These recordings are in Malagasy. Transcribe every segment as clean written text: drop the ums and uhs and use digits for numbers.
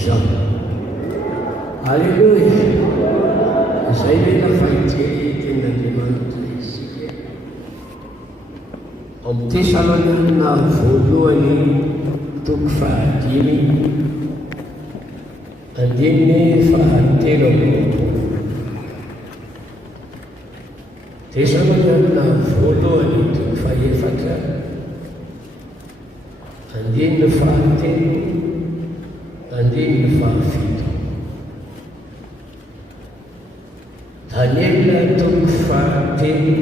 Zao. Alleluia. Izay nena fahiteny ten'Andriamanitra isika. Amin'ny Tesalônika voalohany toko fahadimy andininy fahatelo ambin'ny Tesalônika voalohany toko fahaefatra andininy fahatelo andininy fahafito. Daniel toko fahatelo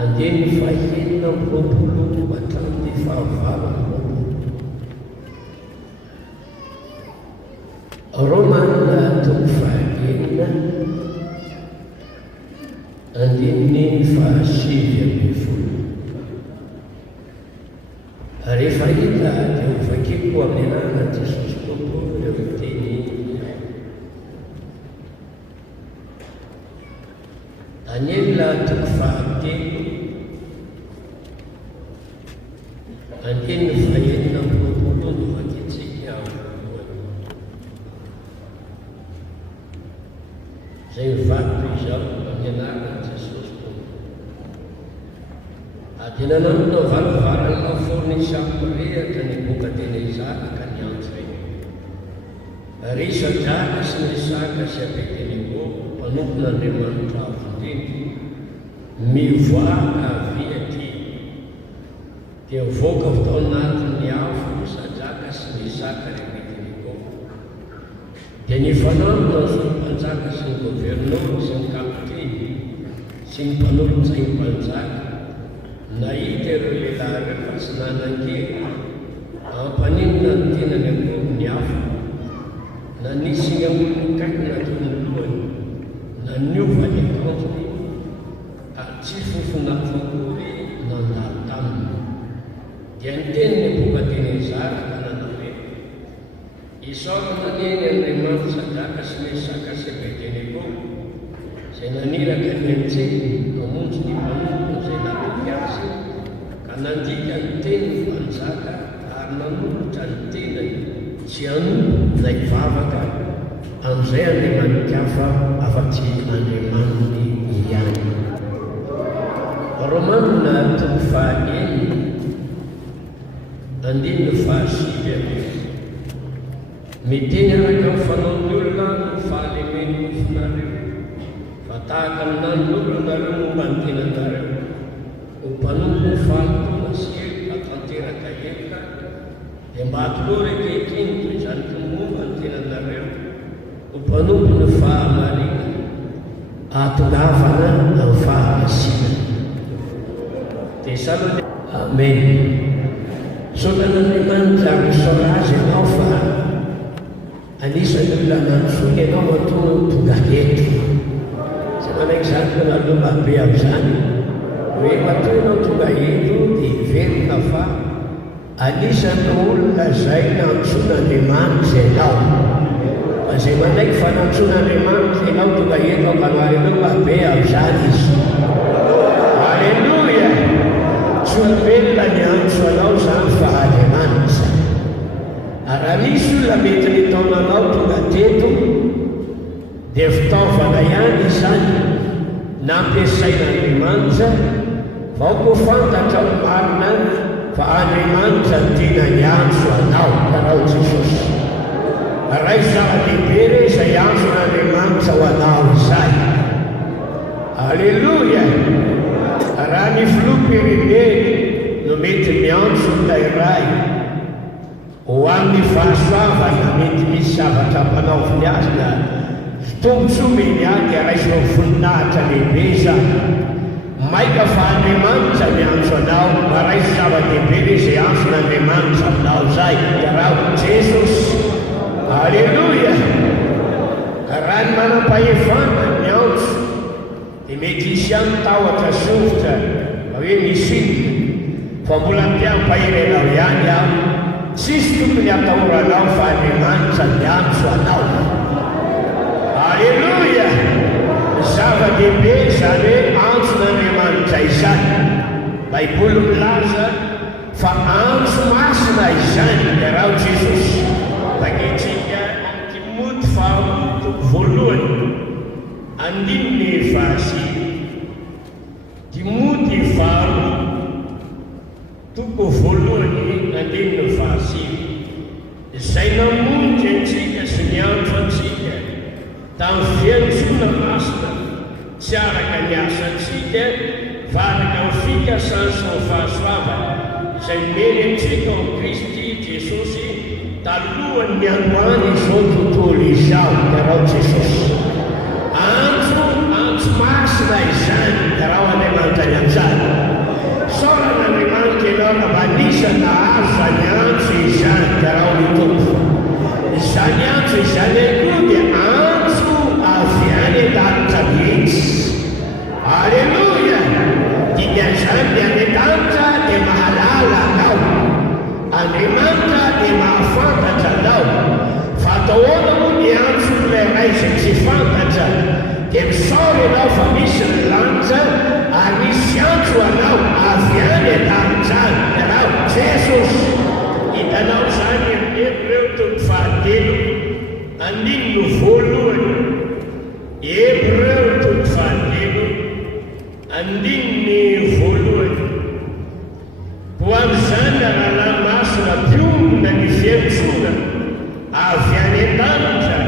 andininy fahaenina amby roapolo hatramin'ny fahavalo amby roapolo. Romana toko fahaenina andininy fahasivy amby folo. Rehefa hita dia hovakeko amin'ny anarana Jesosy Tompo eo miteny Daniel toko fahatelo andininy fahaenina amby roapolo no vaketsika voalohany. Zay mivaky izao amin'ny anarana Jesosy Tompo. Dia nanao varovarana laforony samyrehatra ny boka teny Ezaka ka ny antso reny. Ry Sadraka sy Mesaka sy Abedinego mpanompon'Andriamanitra avondreny mivoaka avy aty. Dia mivoaka avy tao anatin'ny afo ny Sadraka sy Mesaka ry Abedinego. Dia nifanamina ny mpanjaka sy ny gôvernora sy ny kapiteny sy ny mpanolon-tsaim-panjaka. Nahita ireo lehilahy ireo fa tsy nanan-kely ampaninona ny tenany ambony afo, na nisy ny ambony kaikina toy ny lohany, na niova ny akanjony, tsy fofon'afokory nandalo taminy. Dia niteny ny boka teny Ezara ka nanao hoe: isaorana neny Andriamanitra Sadraka sy Mesaka sy Abedinego izay naniraka ny antseny namonjy ny mpanompo izay natoky azy ka nandika ny teny mpanjaka ary nanolotra ny tenany tsy hanompo na hivavaka amin'izay andriamanikafa afa-tsy Andriamaniny ihany. Romana toko fahaenina andininy fahasivy amby folo. Miteny araka amin'ny fanaon'ny olona ny fahalemeny nofonareo fa tahaka ny nanolotra nareo momba ny tenanareo ho mpanompo ny fahatona sy heloka tanteraka heloka. Dia mba atoloha rekehitriny toy izany toy momba ny tenanareo ho mpanompo ny fahamarina ahatongavana amin'ny fahamasinana. Tesalônika. Amen. Saotan'Andriamanitra misaora azy ianao fa anisan'ny olona nantsoina ianao matoa tonga eto. Tsy manaiky izany ko naloma be amin'izany hoe matoa ianao tonga eto dia hiverina fa anisan'ny olona izay nantsoin'Andriamanitra ianao. Fa izay manaiky fa nantsoin'Andriamanitra ianao tonga eto ka nohareloma be amin'izany izy. Alleluia. Tsy olombelona ny antso anao izany fa Andriamanitra. Raha misy olona mety nitaonanao tonga teto dia fitaovana ihany izany nampiasain'Andriamanitra fa ao koa fantatra ho marina fa Andriamanitra no tena niantso anao karao Jesosy. Raha zava-dehibe re izay antson'Andriamanitra ho anao izay. Alleluia. Raha ny filoha-pirenena no mety miantso ilay iray ho amin'ny fahasoavana mety misy zavatra mpanaoviny azy na tombotsominy any raisinao voninahitra lehibe izany. Maika fa Andriamanitra miantso anao, raisy zava-dehibe le izay antson'Andriamanitra aminao izay karao Jesosy. Alleluia. Raha ny manam-pahefana ny antso dia mety hisy any tahotra sofotra hoe misiny fa mbola mpiampahirenao ihany aho. Tsisy tokony atahoranao fa Andriamanitra miantso anao. Alleluia. Zava-dehibe izany hoe antson'Andriamanitra izany. Baiboly milaza fa antso masina izany iarao Jesosy. andininy fahasiny Timoty faharoa toko voalohany andininy fahasiny izay namonjy antsika sy niantso antsika tamin'ny fiantsoana masina tsy araka ny asa antsika fa araka ny fikasany sy ny fahasoavana izay meny antsika ao Kristy Jesosy talohany ny androany izao tontolo izao karao Jesosy antso masina izany karao Andriamanitra ny anjara saoran'Andriamanitra ianao na manisana azo zany antso izany karao ny tompo izany antso izany koa dia antso avy any an-danitra mihitsy alleluia dinazany dia any an-danitra dia mahalala anao Andriamanitra dia mahafantatra anao fa atahoana moa ny antso ilay ray izay tsy fantatra dia misaory ianao fa misy ny lanitra ary misy antso anao avy any an-danitra any karao Jesosy hitanao zany ireo toko fahatelo andininy voalohany Hebreo toko fahatelo andininy voalohany ho amin'izany rahalahy masina mpiomina ny fiantsoana avy any an-danitra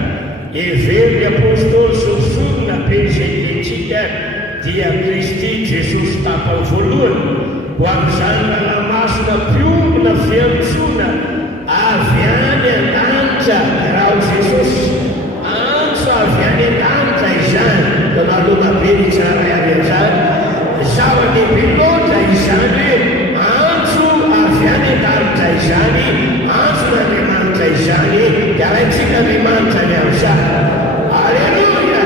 hevery apôstôly sosorona be izay tentsika dia Kristy Jesosy tapany voalohany ho amin'izany rahalahy masina mpiomina fiantsoana avy any an-danitra karao Jesosy antso avy any an-danitra izany da maloma be ny tsara any anjany zava-dehibe loatra izany hoe antso avy any an-danitra izany antso n'Andriamanitra izany dia raintsika Andriamanitra ny amin'izany alleluia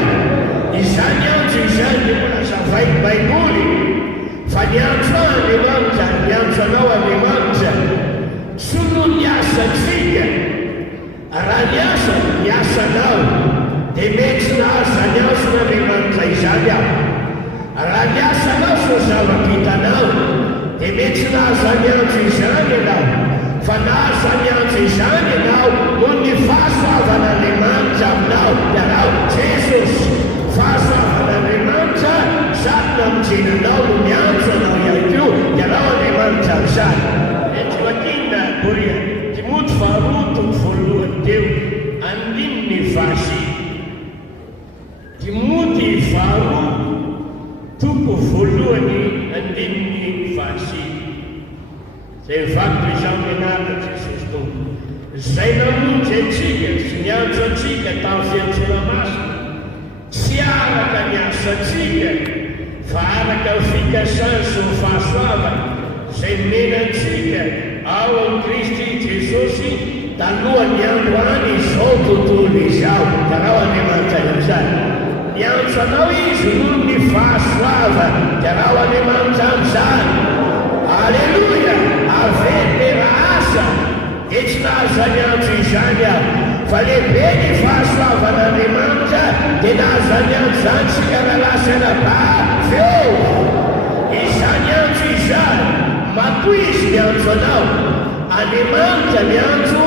izany antso izany dia mbola zavaiko baiboly fa ny antso Andriamanitra ny antso anao Andriamanitra tsy no ny asantsika raha ny asanao dia mety nahazo ny antso n'Andriamanitra izany aho raha ny asanao so zava-pitanao dia mety nahazo ny antso izany ianao fa nahazo ny antso izany ianao no ny fahasoavan'Andriamanitra aminao ianao Jesosy fahasoavan'Andriamanitra sady namonjenanao no ny antso anao ihany koa ianao Andriamanitra amin'izany etimatina boria Timoty faharoa toko voalohany teo andininy fahasiny Timoty faharoa toko voalohany andininy fahasiny zay mivaky izao menaritra Jesosy tompo izay namonjy antsika sy niantso antsika tamin'ny fiantsoana masina tsy araka ny asa antsika fa araka ny fikasany sy ny fahasoavana izay mena antsika ao amin'ny Kristy Jesosy talohany androany izao tontolo izao karao Andriamanitra amin'izany niantso anao izy noho ny fahasoavana karao Andriamanitra amin'izany alleluia avete raha asa dia tsy nahazo ny antso izany aho fa lehibe ny fahasoavan'Andriamanitra dia nahazo ny antso izany tsika rahalasana baveo izany antso izany matoy izy ny antso anao Andriamanitra ny antso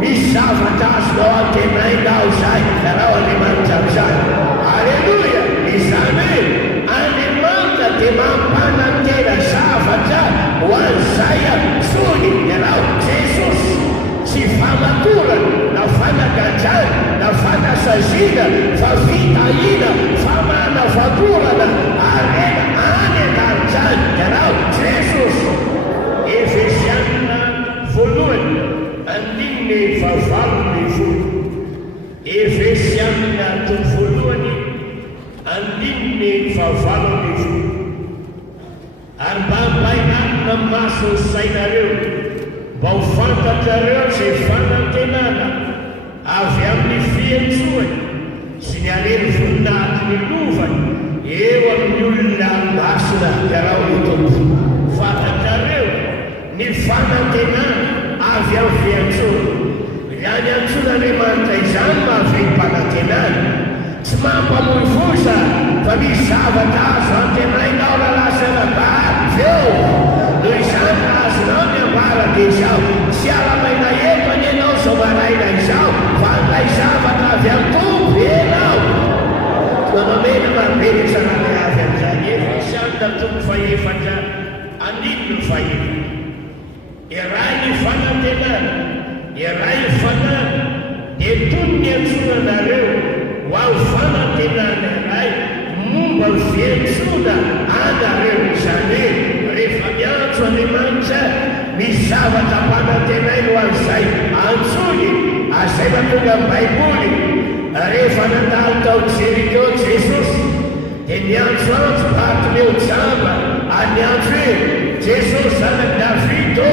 misy zavatra azonao antenainao zay karao Andriamanitra amin'izany alleluia izany hoe Andriamanitra dia mampanantena zavatra ho an'izay tsony ianao Jesosy tsy famatorana na fanaganjana na fanasazina fa fitahina fa manavatorana arena any an-danitany ianao Jesosy Efesianina voalohany andininy fahavalony folo Efesianina toko voalohany andininy fahavalony folo ary mba hampainarina maso ny sainareo mba ho fantatrareo izay fanantenana avy amin'ny fiantsoany sy ny aleny voninahity ny lovany eo amin'ny olona masina karao ny tompo fantatrareo ny fanantenana avy amin'ny fiantsoany ihany antsoan'Andriamanitra izany mahaveny mpanantenana tsy mampamoivoza fa misy zavatra azo antenainao rahalasana baveo noho izany azonao ny ambaraka izao tsy aramaina eto any ianao zao maraina izao fa ilay zavatra avy amin'ny tompo ianao manamena andinony fahiny iray ny fanantenana iray fanana dia tony ny antsonanareo ho ao fanantenana iray momba fiantsona anareo izany rehefa miantso Andriamanitra misy zavatra mpanantenainy ho an'izay antsony azay mahatonga amin'ny baiboly rehefa nandalo tao Jeriko Jesosy dia niantsoantso Bartimeo jamba aniantso hoe Jesosy zanaky Davida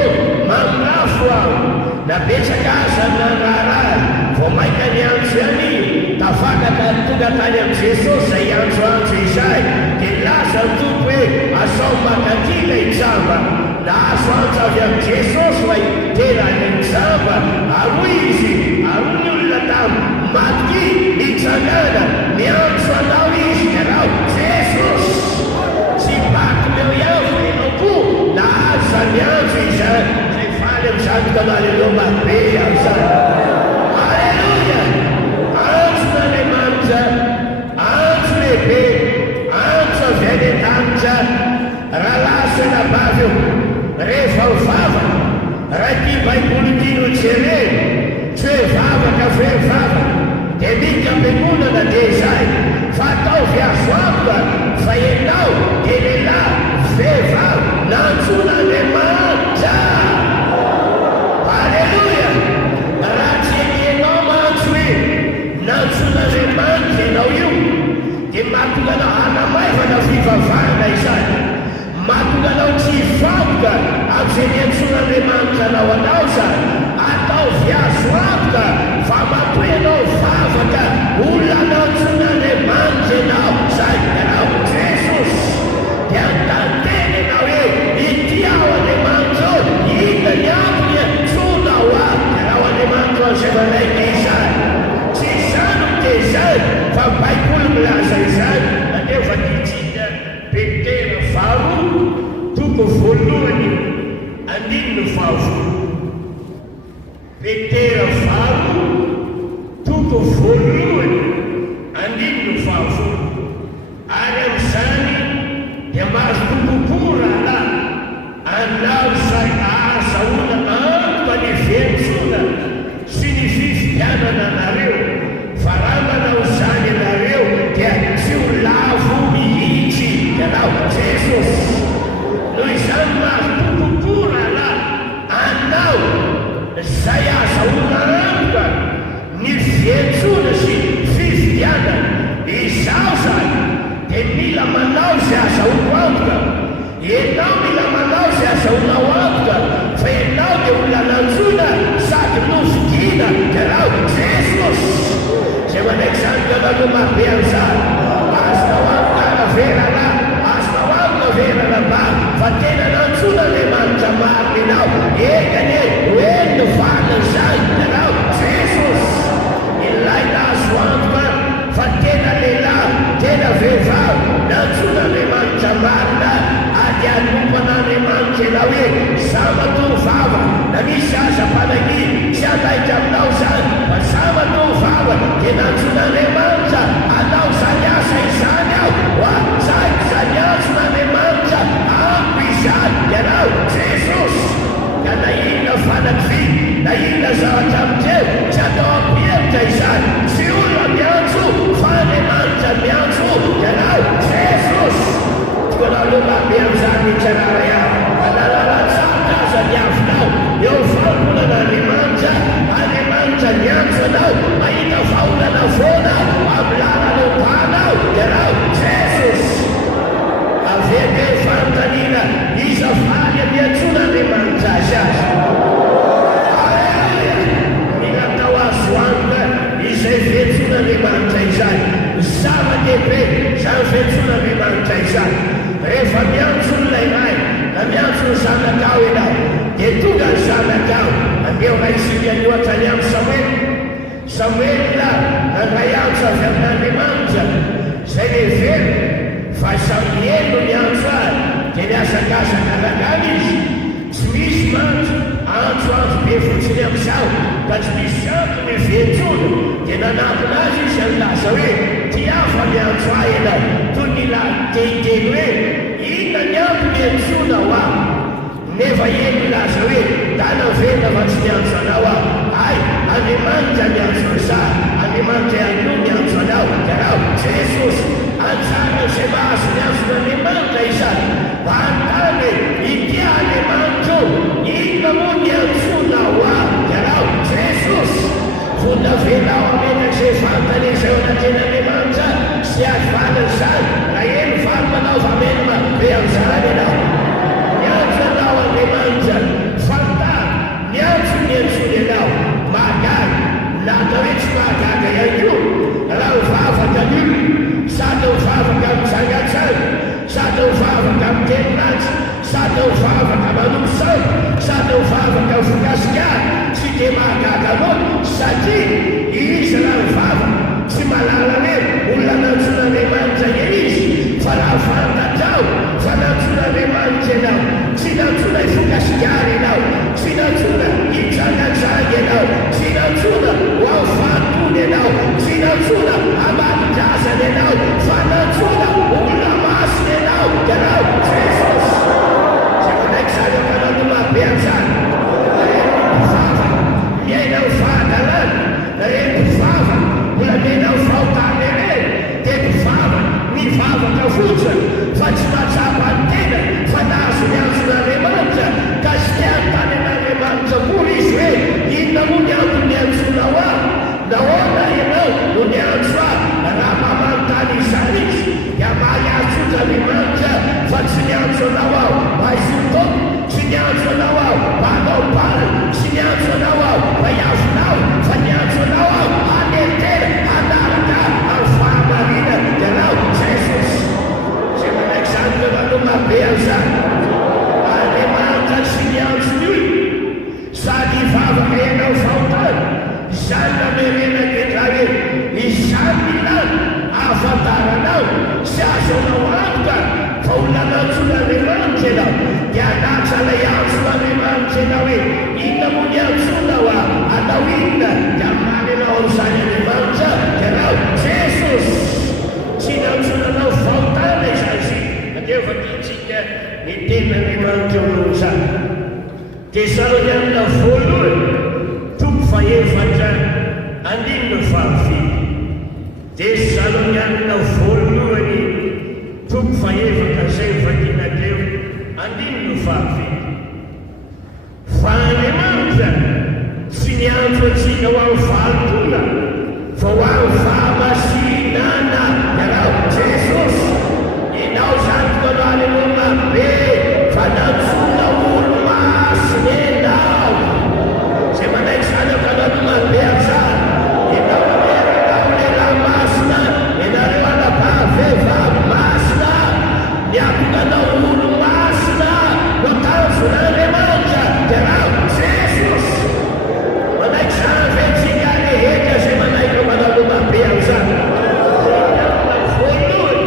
mamorafo aho nabetsaka aza nanraharaha vao mainka niantso ihany tafakaka tonga tany amin'ny Jesosy zay antsoantso izay dia laza ny tompo hoe asao makatila ijamba na azo antso avy amin'ny Jesosy fa iterany ny jamba aroa izy aroa ny olona tamy matiky hitsanana miantso anao izy ianao Jesosy tsy Bartimeo ihany enao koa na aza miantso izany zay faly amin'izany kanaleloha mabe amin'izany Alleluia antso n'Andriamanitra antso lehibe antso avy any an-danitra raha lasana bavy eo rehefa ho vava raha ty baiboly ty no jereny tsy hoe vavaka vehivava dia mika ampianonana dia izay fa atao viazoakoka fa ianao dia lehilahy vehivavy nantsoan'Andriamanitra Alleluia raha tsy ianao mantso hoe nantsoan'Andriamanitra ianao io dia mahatonga anao hanamaivana fivavahana izany mahatonga anao tsy vakoka amin'izay niantson'Andriamanitra anao anao zany atao viazoakoka fa matoy anao vavaka olona nantsoan'Andriamanitra ianao zay ianao Jesosy dia antanteny ianao hoe ity ao Andriamanitra ao ina ny antony tsona ho aho ianao Andriamanitra ao izay manaiky izany tsy izany te izany fa baiboly milaza izany anefa nitsika Petera faharoa toko voalohany andininy fahavolo Petera faharoa toko voalohany andininy fahavolo ary amin'izany dia mahazo kokokoa rahalahy anao izay ahazahoana antoka ny fiantsona sy ny fifidianana anareo fa raha manao izany ianareo dia tsy ho lavo mihitsy ianao Jesosy noho izany mahazo kokokoa rahalahy anao izay ahazahoana antoka ny fiantsona sy fifidianana izao zany dia mila manao izay ahazahoako antoka ianao mila manao izay ahazahoanao antoka fa ianao dia olona nantsona sady nofidiana ianao Jesosy zay manaiky izany kanalo mabe amin'izany azonao antoka raverana azonao antoka verana ba fa tena nantsoan'Andriamanitra marina ianao ekany hoe nivalina izany ianao Jesosy ilay nazo antoka fa tena lehilahy tena vehivavy nantsoan'Andriamanitra marina ady anompan'Andriamanitra ianao hoe za matory vava na misy aza mpanagny tsy andaika aminao zany fa za matory vava dia nantsoan'Andriamanitra anao zany asa izany aho hoa zay zany antson'Andriamanitra ampo izany ianao Jesosy ka na inona fanaky na inona zavatra amindreo tsy atao ampihevitra izany tsy olona miantso fa Andriamanitra miantso ianao Jesosy tikanao aloha mabe amin'izany mitsarara ihany manalalatsarotra aza ny avinao eo famponan'Andriamanitra Andriamanitra miantso anao mahita vaolana foana amin'ny lalanao ianao Jesosy avebe fanontaniana iza faly miantson'Andriamanitra azy azy Alleluia mila atao azo antoka izay fiantson'Andriamanitra izany zava-dehibe zany fiantson'Andriamanitra izany rehefa miantso olona iray na miantso ny zanakao ianao dia tonga ny zanakao andeha raisika ny ohatra ny amin'ny Samuela nandray antso avy amin'Andriamanitra zay levelo fa Samuel no miantso azy dia niasakasaka anakany izy tsy misy mantso antso be fotsiny amin'izao ka tsy misy antony fiantsona dia nanatona azy izy anylaza hoe ty afa miantso ahy ianao toy ny lahy teiteny hoe inona ny antony miantsona ho aho nefa eny laza hoe dana vena fa tsy miantso anao aho. Ay, Andriamanitra miantso an'izay, Andriamanitra ihany koa miantso anao. Ianao Jesosy anjara izay mahazo miantso n'Andriamanitra izany. Manontany ity Andriamanitra inona moa niantsonao aho? Ianao Jesosy vonona venao amenak'izay fantany izay ao anatin'Andriamanitra sy azy valin'izany. Raha eny valy manao fa mena mabe amin'izany ianao. Miantso anao Andriamanitra, fantany miantso niantsony ianao. Mahagaga nata hoe tsy mahagaga ihany koa raha mivavaka n'olona, sady mivavaka mitsangatsanga, sady mivavaka mitenin'atsy, sady mivavaka manomosana, sady mivavaka vokasikara, tsy dia mahagaga loatra satria izy raha mivavaka tsy malala hoe olona nantson'Andriamanitra izy, fa raha fantatrao fa nantson'Andriamanitra ianao, tsy nantsona hifokasikara ianao, tsy nantsona hitsangatsanga ianao, tsy nantsona ho am'fantony ianao, tsy nantsona ambanin-drazana ianao, fa nantsona olona masina ianao. Ianao Jesosy zay manaiky zany akanao no mabe anjany. Mpivavaka miaina ho fahadalana, reny mpivavaka mbola miaina ho fahotany ireny, dia mpivavaka mivavaka fotsiny fa tsy mahatsapa ny tena, fa nahazo miantso n'Andriamanitra ka sy tiany tany an'Andriamanitra koa izy hoe inona moa ny antony niantsonao aho? Nahoana ianao no niantso aho? Raha mamanontany izany izy dia mahazo Andriamanitra fa tsy niantso anao aho mba hisotompy, tsy niantso anao aho mba hanao bala, tsy niantso anao aho mba hiavinao, fa niantso anao aho hanetera hanaraka amin'ny fahamarinana. Ianao Jesosy zay manaiky zany tena mabe an'izany. Andriamanitra tsy niantso ny olona sady hivavaka ianao fahotany, izany namerenaka endraha hoe izany milana ahafantaranao sy azonao antoka fa olona nantson'Andriamanitra ianao, dia anatsy ilay antson'Andriamanitra ianao hoe inona moa ny antsonao aho? Anao inona? Dia amany ianao amin'izany Andriamanitra. Ianao Jesosy tsy nantsonanao fahotana izany sy andeo fa tiantsika ny tenin'Andriamanitra amin'izany. Tesalonianina voalohany toko faefatra andininy fahavalo. Tesalonianina voalohany toko faefatra izay vakiana teo andininy fahavalo. Fa Andriamanitra tsy niantso antsika ho amin'ny valotona fa ho amin'ny fahamasinana. Ianao Jesosy ianao zany tokano aleloha mabe fa nantsona olo masina ianao. Zay manaiky zany akanao mabe an'izany. Ianao mameranao lehilahy masina, ianareo alabà vehivavy masina, niakonanao olo masina ho tanjon'Andriamanitra. Ianao Jesosy manaiky zany ventsika rehetra zay manaiky akanao mabe an'izany. Voalohany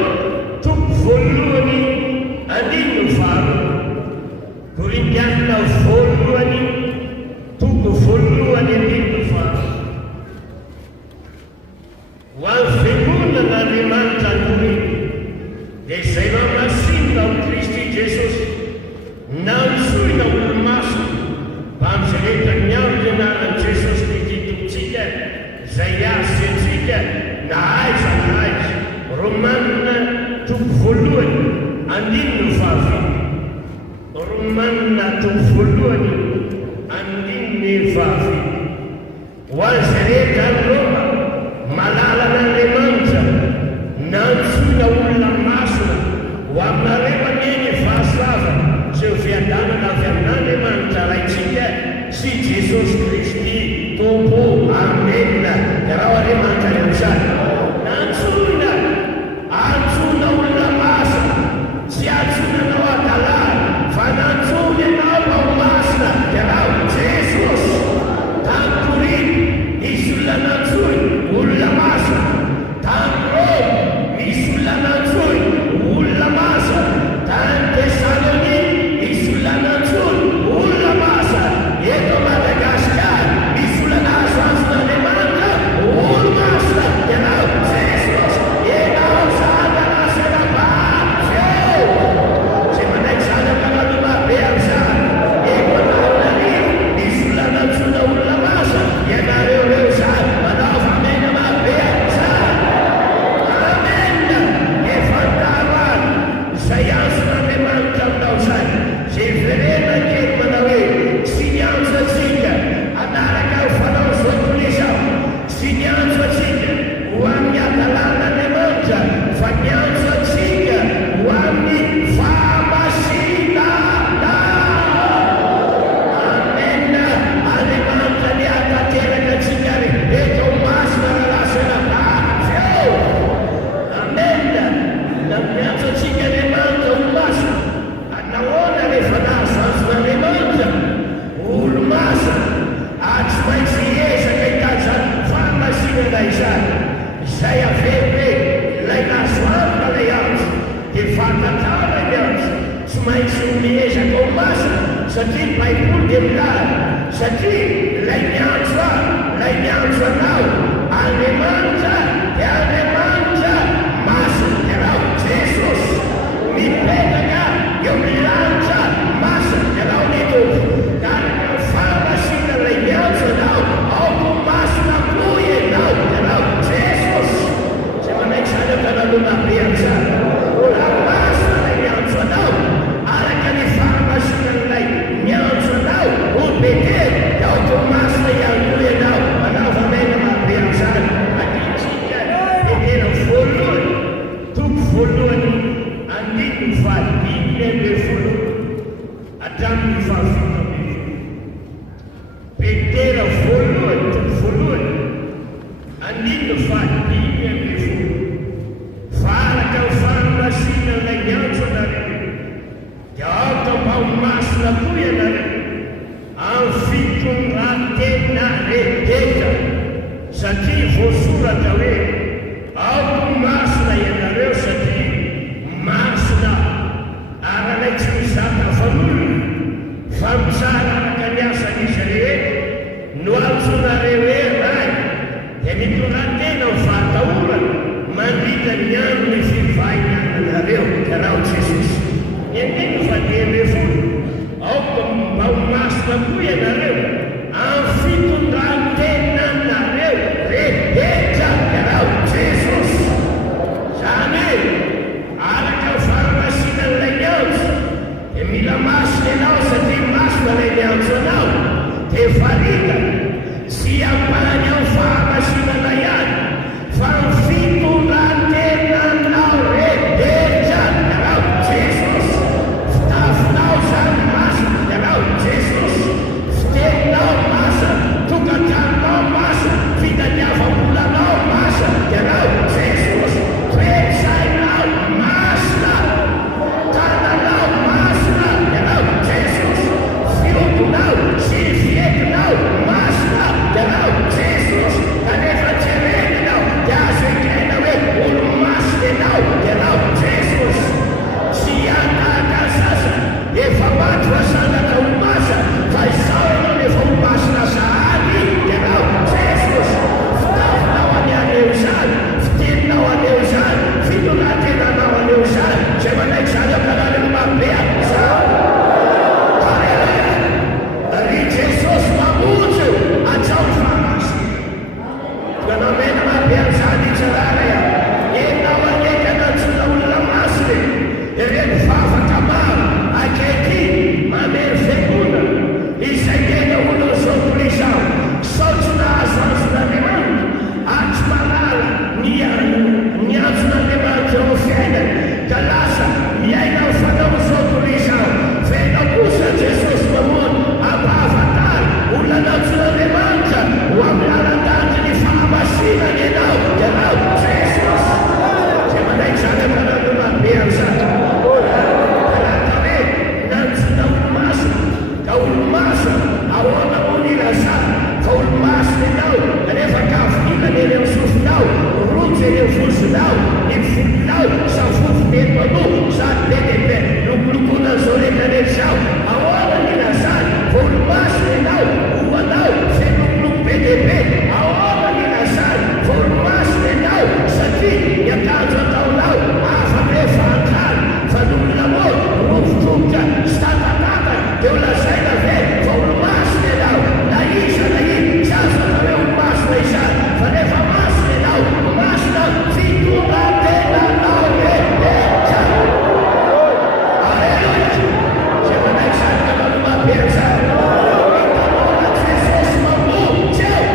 toko voalohany andininy valo. Korintianina voalohany toko voalohany andininy valo. Ho amin'ny fiangonan'Andriamanitra Korinty dia izay namasinina ao Kristy Jesosy nantsoina olo-masina mba amin'izay rehetra miandry anaran'i Jesosy nitititsika izay azy antsika na aiza na aiza. Romanina toko voalohany andininy fahavalo. Romanina toko voalohany andininy fahavalo. Ho azy rehetra ny Roma malala n'Andriamanitra nantsoina olona masina ho aminareo aneny vahaslava izay ho fiadanana avy amin'Andriamanitra raitsika sy Jesosy Kristy tompo. Amena. Raha Andriamanitra amin'izany nantsoina, antsona olona masina, tsy antsonanao adalàna fa nantsona ianao ao masina. Ianao Jesosy tany Korinty misy olona nantsoina olona masina, tany Roma misy olona nantsoina olona masina, tany Tesalonika misy olona nantsoina olona masina, eto Madagasikara misy olona nahazo antson'Andriamanitra olo masina. satria ny baiboly dia milaza satria lay miantso anao Andriamanitra dia Andriamanitra masina dia raha Jesosy mipetraka eo amin'ny lanitra masina dia raha ny tompo ka fahamasina lay miantso anao aoko masina koa ianao dia raha Jesosy zay manaiky zany ao tananona be am'izany raha masina lay miantso anao araka ny fahamasinan'ilay miantso anao olombekery dia aoko masina ihany koa ianao anao vamaina mabe am'izany aditsika tena voalohany toko voalohany andiny vadiny ambe folo hatramin'ny fahafito ambe folo petera voalohany toko voalohany andiny vadiny ambe folo faraka ny fahamasinan'ilay miantso anareo dia aoka mba ho masina koa ianareo amin'ny fitondratena rehetra satria voasoratra hoe aoko masina ianareo satria masina aranay tsy mizaka fanolona fa mitsara araka ny asan'izy rehetra no antsonareo ray dia mitondratena ho vataorana mandritra ny andro ny fivainananareo dia raha Jesosy endeny vadimy folo aoko mba ho masina koa ianareo amin'ny fitondrantenanareo rehetra dia raha Jesosy zany araka ny fahamasinan'ilay miantso dia mila masina ianao satria masina lay miantso anao dia varita sy ambany amin'ny fahamasinana ihany fa ny fitondrantenanao rehetra dia raha Jesosy fitafinao zany masina dia raha Jesosy fiteninao masina tokantranonao masina fitadiavam-bolanao masina dia raha Jesosy toesainao masina tananao masina dia raha Jesosy fiotonao sy fietinao masina dia raha Jesosy kanefa tsy retinao dia azo ekrena hoe olo masina ianao dia raha Jesosy tsy ataka sasany efa maty voasangaka olo masina fa izao ianao nefa olo masina sahady dia raha Jesosy fitafinao aneo zany fiteninao aneo zany fitondrantenanao aneo zany zay manaiky zany ao kalalany mabe am'izany ry Jesosy mamonjy atsao ny fahamasina tokanamena mabe am'izany itsarara ia enao aneky anatsona olona masina ireny vavaka maro akety mamery fenona izay tena olona zao toy izao sao tsy nahazo anjon'Andriamanitra atsy malala ny anjon'Andriamanitra eo fiainany ka lasa miaina ny fanao zao toy izao fa ianao kosa Jesosy mamony ampahafatary olona ananjon'Andriamanitra ho amin'ny lalan-danitra ny fahamasinany ianao dia raha Jesosy zay manaiky zany akaran'ny mabe am'izany anatare nanjona olo masina ka olo masina ahoana moa ny ilazana fa olo masina ianao kanefa kavilana eny amin'ny sofinao rojo eny amin'ny vosonao ny volonao sa fofo mety anoho sady be dia be lokolokona zao rehetrarehetra zao ahoana ny ilazana fa olo masina ianao hoanao feno lokoloko be dia be ahoana ny ilazana fa olo masina ianao satria ny akanjo ataonao afa-be fahantrany fa lolona moa rovotrovotra sy tatatata dia ho lazaina ve fa olo masina ianao na iza na ino tsy azo atao hoe olo masina izany fa nefa masina ianao masina fitondrantenanao rehetra aleluia zay manaiky zany ka manomabeny zany hitanao Jesosy mamonjy eo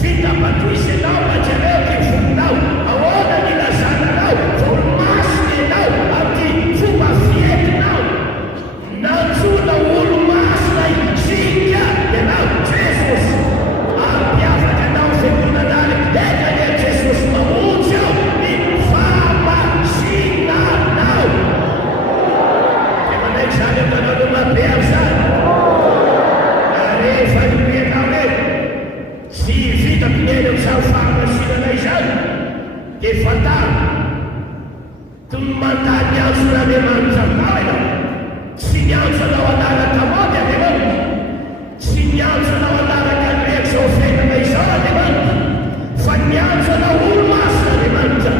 fitapatoisy ianao majereo ty volinao ahoana ny ilazananao fa olo masina ianao amin'ny fomba fietinao nanjona olo masina isika ianao Jesosy ampiavaka anao fitonanany eka lia Jesosy mamonjy eo ny fahamasinanao dia manaiky zany atanao mabe am'izany rehefa nioenao hoe tsy vitako ny eny am'izany fahamasinana izany dia fataro toy mandany anjon'Andriamanitra aminao ianao tsy miantsanao anaraka mody Andriamanitra, tsy miantsanao anaraka ndraiky zao fiainana izao Andriamanitra, fa miantsanao olo masina Andriamanitra.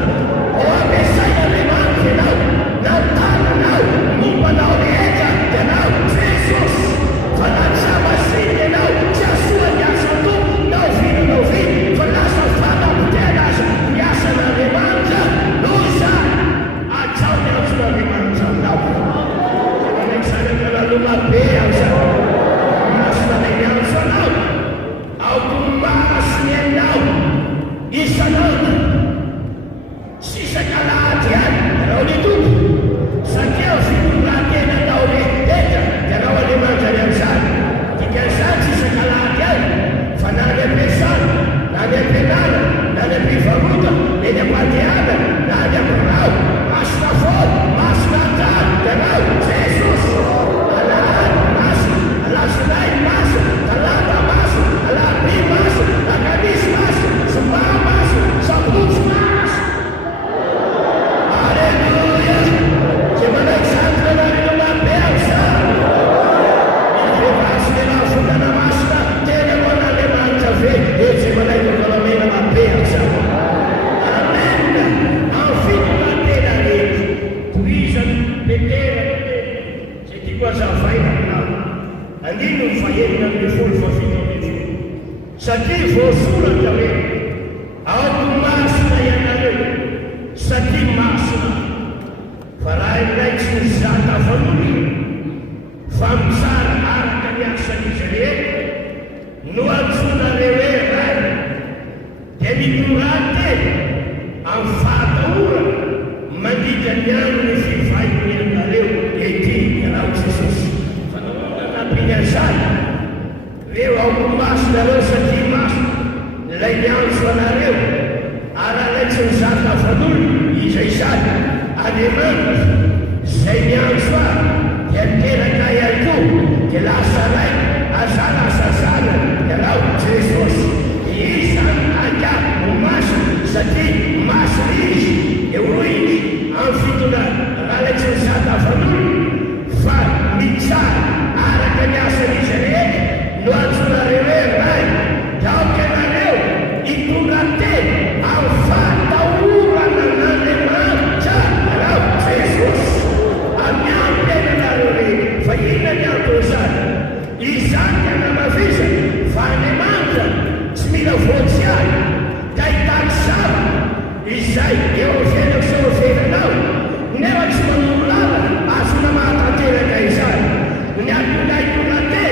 O ampiasaina Andriamanitra ianao, na tananao mombanao rehetra ianao Jesosy, fa na tsy masina ianao tsy asoa ny asa tompo nao vinanao viny, fa lasa fanampotena aza ny asan'Andriamanitra noho izany atsao ny antsin'Andriamanitra aminao. Mabe auzao masina miantsanao aoko masiny aminao isanandro sisa kalahady any ianao ny tompo, satria fitoratena atao rehetra ianao Andriamanitra ny amin'izany. Dikan'izany sisa kalahady any fa na ny ampiasana, na ny ampianana, na ny ampivarota, eny am-pandehanana, na ny am'rao, masina foana, masina an-drano ianao Jesosy. Alasinay masina, talata masina, alabi masina, alakamisy masina, zoma masina, sabotsy masina. Aleluia! Zay manaiky zany nanarino mabe amin'izany. Ilay masina ianao fonana masina, tena ho an'Andriamanitra ve? Zay manaiky volamena mabe amin'izany. Amena! Am'fitona tena rehetra, toizany petera, zay tiako azavaina aminao. Andino ny fahenina amin'ny folo fa fito amin'ny folo. Satria voasoratra hoe aoko masina ianareo, satria masina. Fa raha ilay tsy nizaka fanolina fa mitsara araka ny asan'izy rehetra no antsonareo hoe ray, dia mitorate amin'ny fahatahorana mandritra ny andro ny fivahin'ny anareo ety ianao Jesosy. Pinazany reo aoko masina reo satria masina ilay miantso anareo, ary alay tsy nizaka fanolona izay zany Andriamanitra zay miantso ahy dia miteraka ihany koa dia lasa ray azana asazana ianao Jesosy. Izany anga ho masina satria masina izy eo izy amin'ny fitonana, raha lay tsy nizaka fanolona fa mitsara araka ny asan'izy rehetra no antsonareo hoe ray, dia aoka ianareo hitondrate amin'ny fahatahorana n'Andriamanitra ianao Jesosy. Amiampy ianareo rehetra, fa inona ny antony izany? Izany ny anamavizana fa Andriamanitra tsy mila voatsiary, dia ahitany zava izay eo amin'ny fiainako sy eo amin'ny fiainanao nefa tsy manolo lalana azona mahatanteraka izany. Ny atonaitonate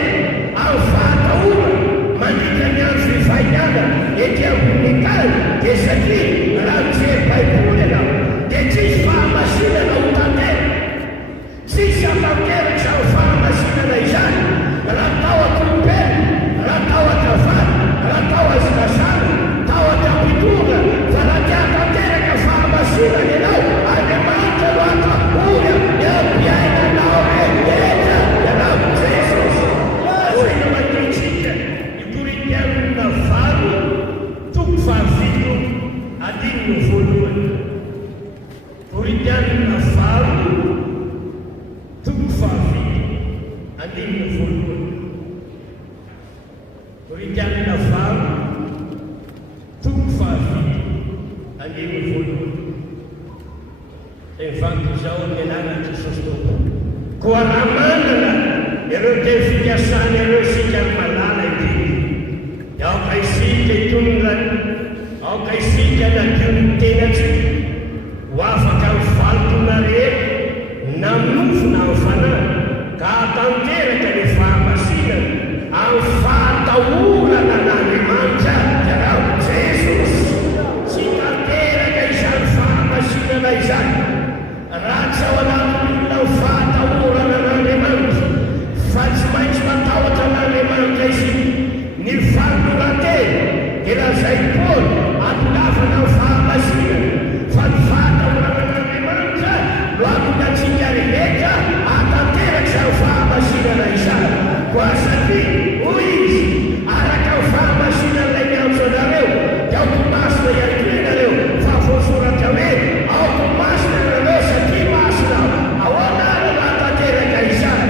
amin'ny fahatahorana mandritra ny andro fivahinana ety ambony tany, dia satria raha mijery baiboly ianao dia tsisy fahamasinana ho tantera, tsisy hatanteraka izany fahamasinana izany. Raha tao atolompena, raha tao atavana, raha tao azanazana, tao atampitona, fa raha tia tanteraka fahamasinana ianao Andriamanitra no atahory ny ampiainanao rehetra ianao Jesosy. Azana magnitsika i Korintianina valo toko fahafito andininy voalohany. Korintianina valo toko fahafito andininy voalohany. Korintianina valo toko fahafito andininy voalohany. Evangelho zao ny anarana Jesosy tompo. Koa raha manana ireo teny fikasana ireo sika malala ity, dia aoka isika hitondrany, aoka isika nadio ny tenatsika ho afaka mivalotona rehetra na minofo na amin'ny fanahy, ka hatanteraka ny fahamasinana amin'ny fahatahorana n'Andriamanitra ianao Jesosy. Tsy tanteraka izany fahamasinana izany raha tsy ao anatin'olona ny fahatahorana n'Andriamanitra, fa tsy maintsy matahotra n'Andriamanitra izy. Ny fanoloran-tena dia lazay Paoly atolafana ny fahamasinana, fa ny fahatahorana n'Andriamanitra no atongatsika rehetra hatanteraka izany fahamasinana izany. Koa satria hoy izy araka ny fahamasinana ilay miantso anareo dia aoko masina ihany koa ianareo, fa voasoratra hoe aoko masina ianareo satria masina ahoana no hatanteraka izany.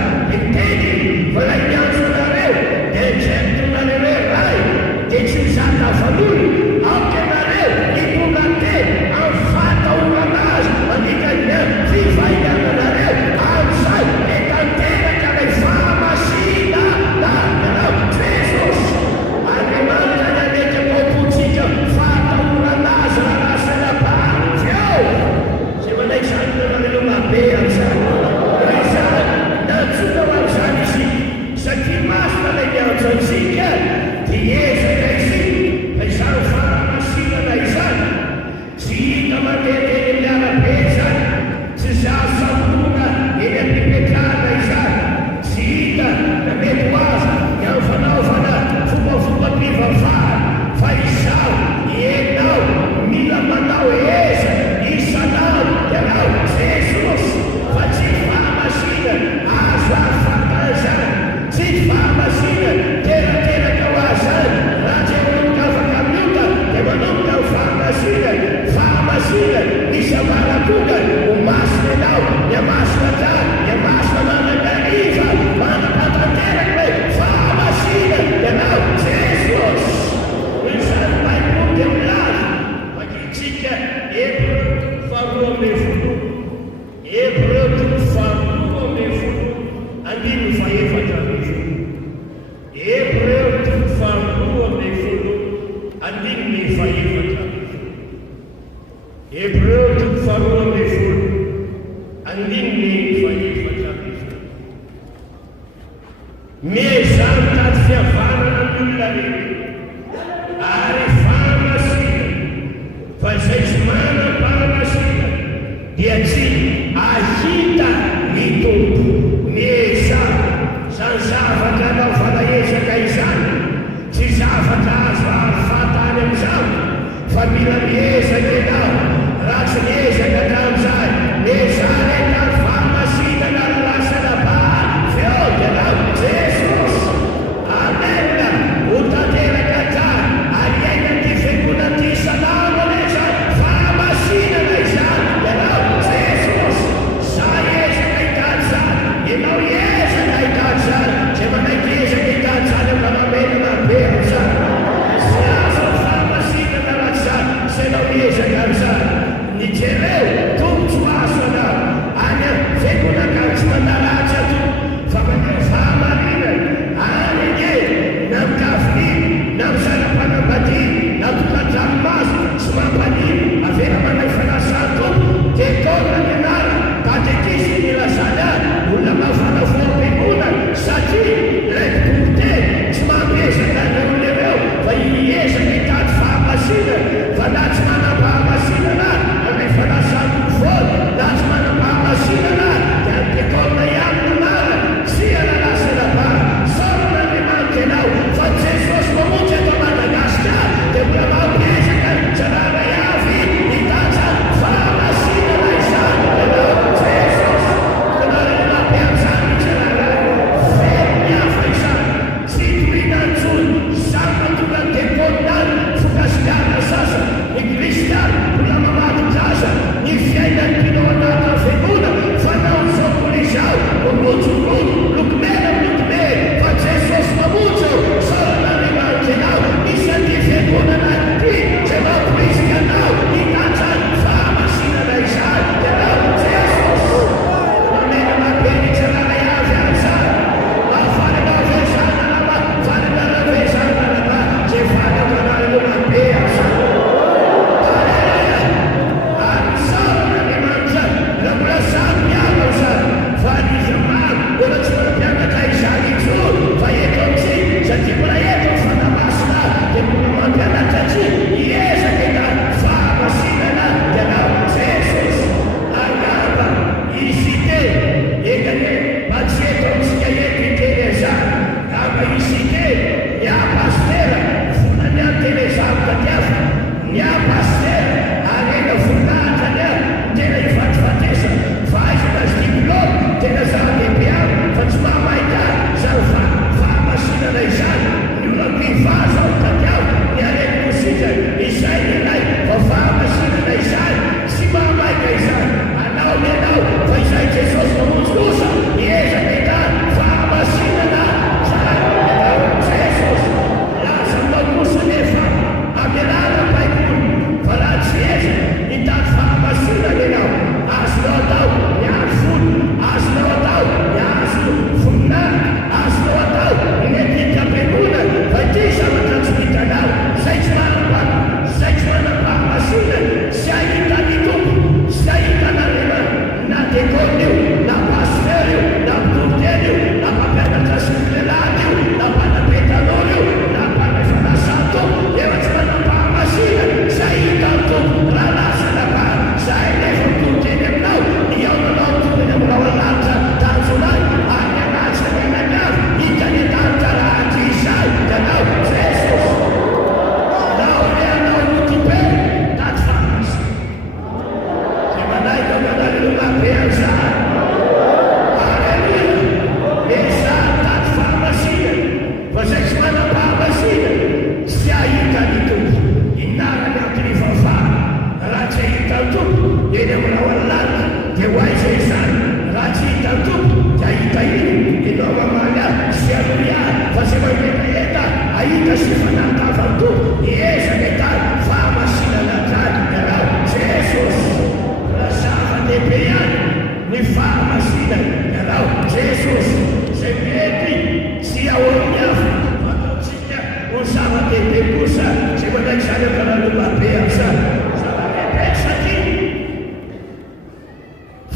lomabe am'zany zava-dehibe satria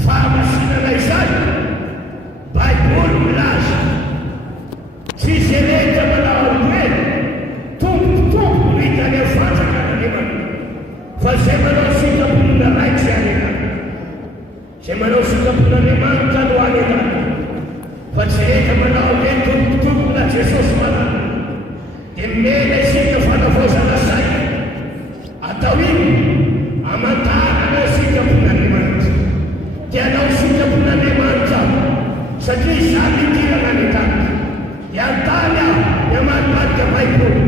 fahamasinana izany baiboly milaza tsy zay rehetra manao olombelo tompotompo no hitany afantsaka n'Andriamanitra fa zay manao fitapona raitsy any anany zay manao fitapon'Andriamanitra no any anany fa tsy rehetra manao hoe tompotompona Jesosy manana dia mena isika fanavaozana saina atao iny amantarana fitapon'Andriamanitra dia anao fitapon'Andriamanitra satria izany idirana ny tany dia antany aho dia manodadika baiboly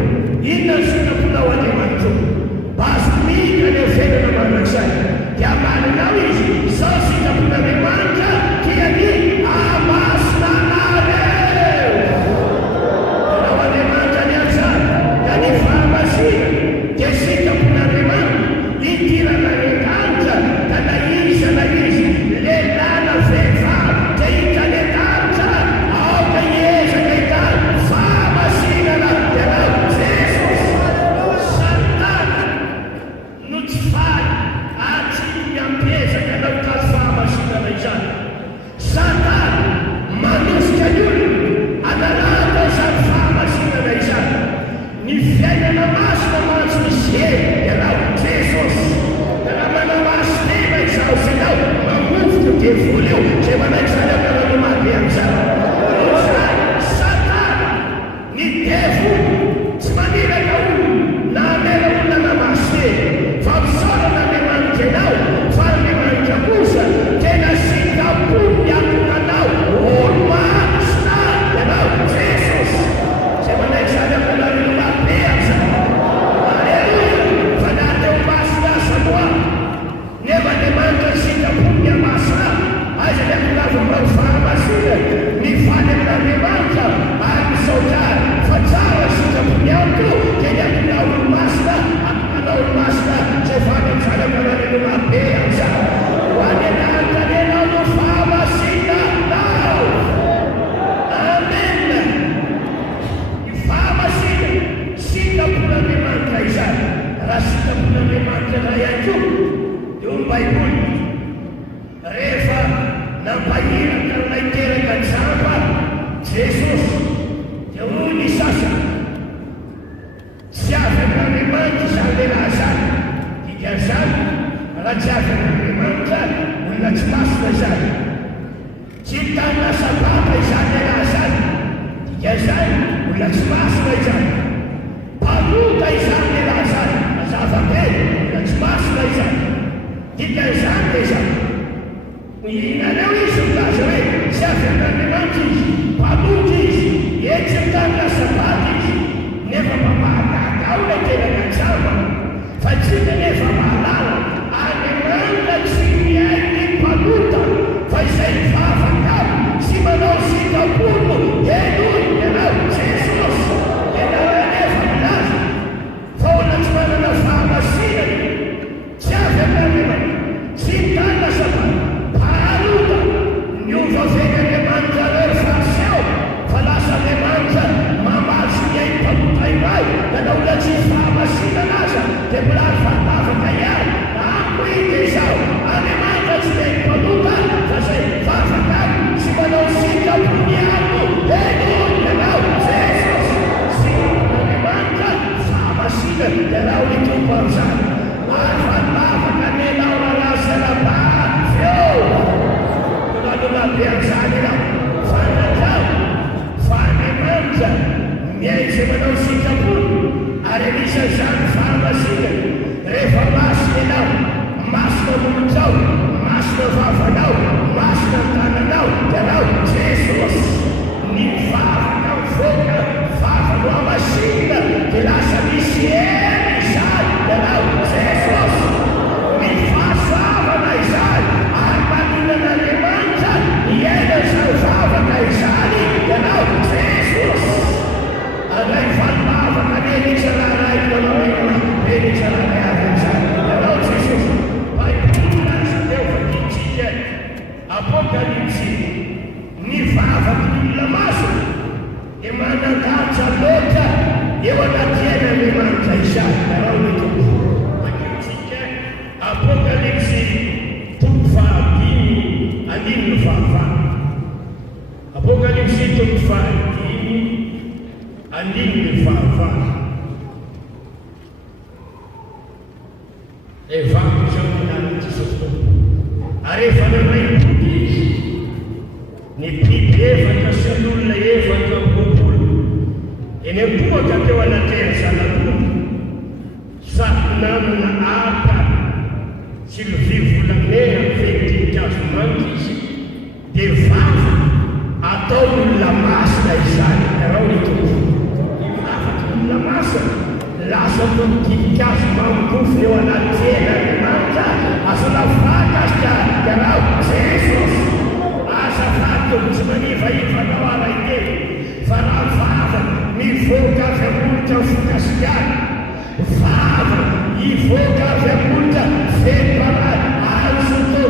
inona ny fitaponao Andriamanitra bazo mika ny ofenana manakizay dia maninao izy sao fitapon'Andriamanitra dia ny amasina anareo anao Andriamanitra ny anjara dia ny fahamasina dia fitapon'Andriamanitra idirana ny danitra da na izy na izy lelana vehivavy dia hitany danitra aoka hiezaka hitany fahamasinana dia nao Jesosy Satana no tsy faly atsy miampiezaka anao taty fahamasinana izany Satana manosika ny olona analata izany fahamasinana izany ny fiainana masina mahatsy misy dia nao Jesosy da raha manao maso tena izao sy nao mamofoka devoly io zay manaky zany amina lomabe am'izany izany Satana ny devoly tsy maniraka olo na amela olona namaso fa misaorana Andriamanitra ianao fa Andriamanitra kosa tena sikapony akonanao olo masina ianao Jesosy zay manaky zany amina lomabe am'izany aleluia fa nateo masina samoa nefa Andriamanitra sikapony amasina aiza ny akolavambao fahamasina ny faly amin'Andriamanitra ary misaotrary fa tsara sikapony amiko dia ny akona olo masina akonanao olo masina zay faly am'izany amina lomabe am'izany ho any anaritra nenao no fahamasina nao amen ny fahamasina sitapon'Andriamanitra izany raha sitapon'Andriamanitra raha ihany koa dia olo baiboly rehefa nampahiraka naiteraka jamba Jesosy dia hoy ny sasany tsy avy amin'Andriamanitra izany lehilahy zany dikan'izany raha tsy avy amin'Andriamanitra olona tsy masina izany tsy tanina sabata izany lehilahy zany dikan'izany olona tsy masina izany mpalota izany lehilahy zany mazava-be olona tsy masina izany dikan'izany dia izany inareo izy milaza hoe tsy avy amin'Andriamanitra izy mpalota izy etsy tanina sabata izy nefa mamahagaga ao ilay teraka jamba fa tsy dia nefa mahalala Andriamanitra tsy miainy mpalota fa izay mivavaka sy manao sitapono enoy ianao Jesosy ianao nefa milaza fa olona tsy manana fahamasinana tsy avy amin'Andriamanitra tsy mitana sabata mpalota ny ovaveny Andriamanitra reo fariseo fa lasa Andriamanitra mamaso ny ainy mpalota iray nanao olona tsy fahamasinana aza dia milary fatavaka ihany ako iny izao Andriamanitra tsy miainy mpalota fa zay vavaka sy manao sikapony ako eno ianao Jesosy sikapon'Andriamanitra fahamasinana dia raha ny tompo am'izany ary fatavaka nenao ralaza labavy eo lomabe am'izany ianao fanatao fa Andriamanitra miainy zay manao sikapony ary anisan'izany fahamasinana rehefa masina ianao masina molontsao masina vavanao masina tananao dia nao Jesosy ny vavaka mivoaka vavano amasinina dia lasa misy eny izany andiny ny fahavalo evako zao minariny Jesosy Tompo ary efa nanaimboky izy ny biby efatra sy n'olona efatra ambopolo eny ampoaka teo anatera zanak'omby sady namana aka sy lovy volamena fetininkazo manty izy dia vava atao olona masina izany arao ny tompo afaka olona masina lasa tolotikazo mangofo eo anaty tena ny manta azona fakasika karao Jesosy asa fatony tsy manivaivanao araikely fa raha vava mivoaka avy amolotra fokasikany vava mivoaka avy amolotra fepara azoto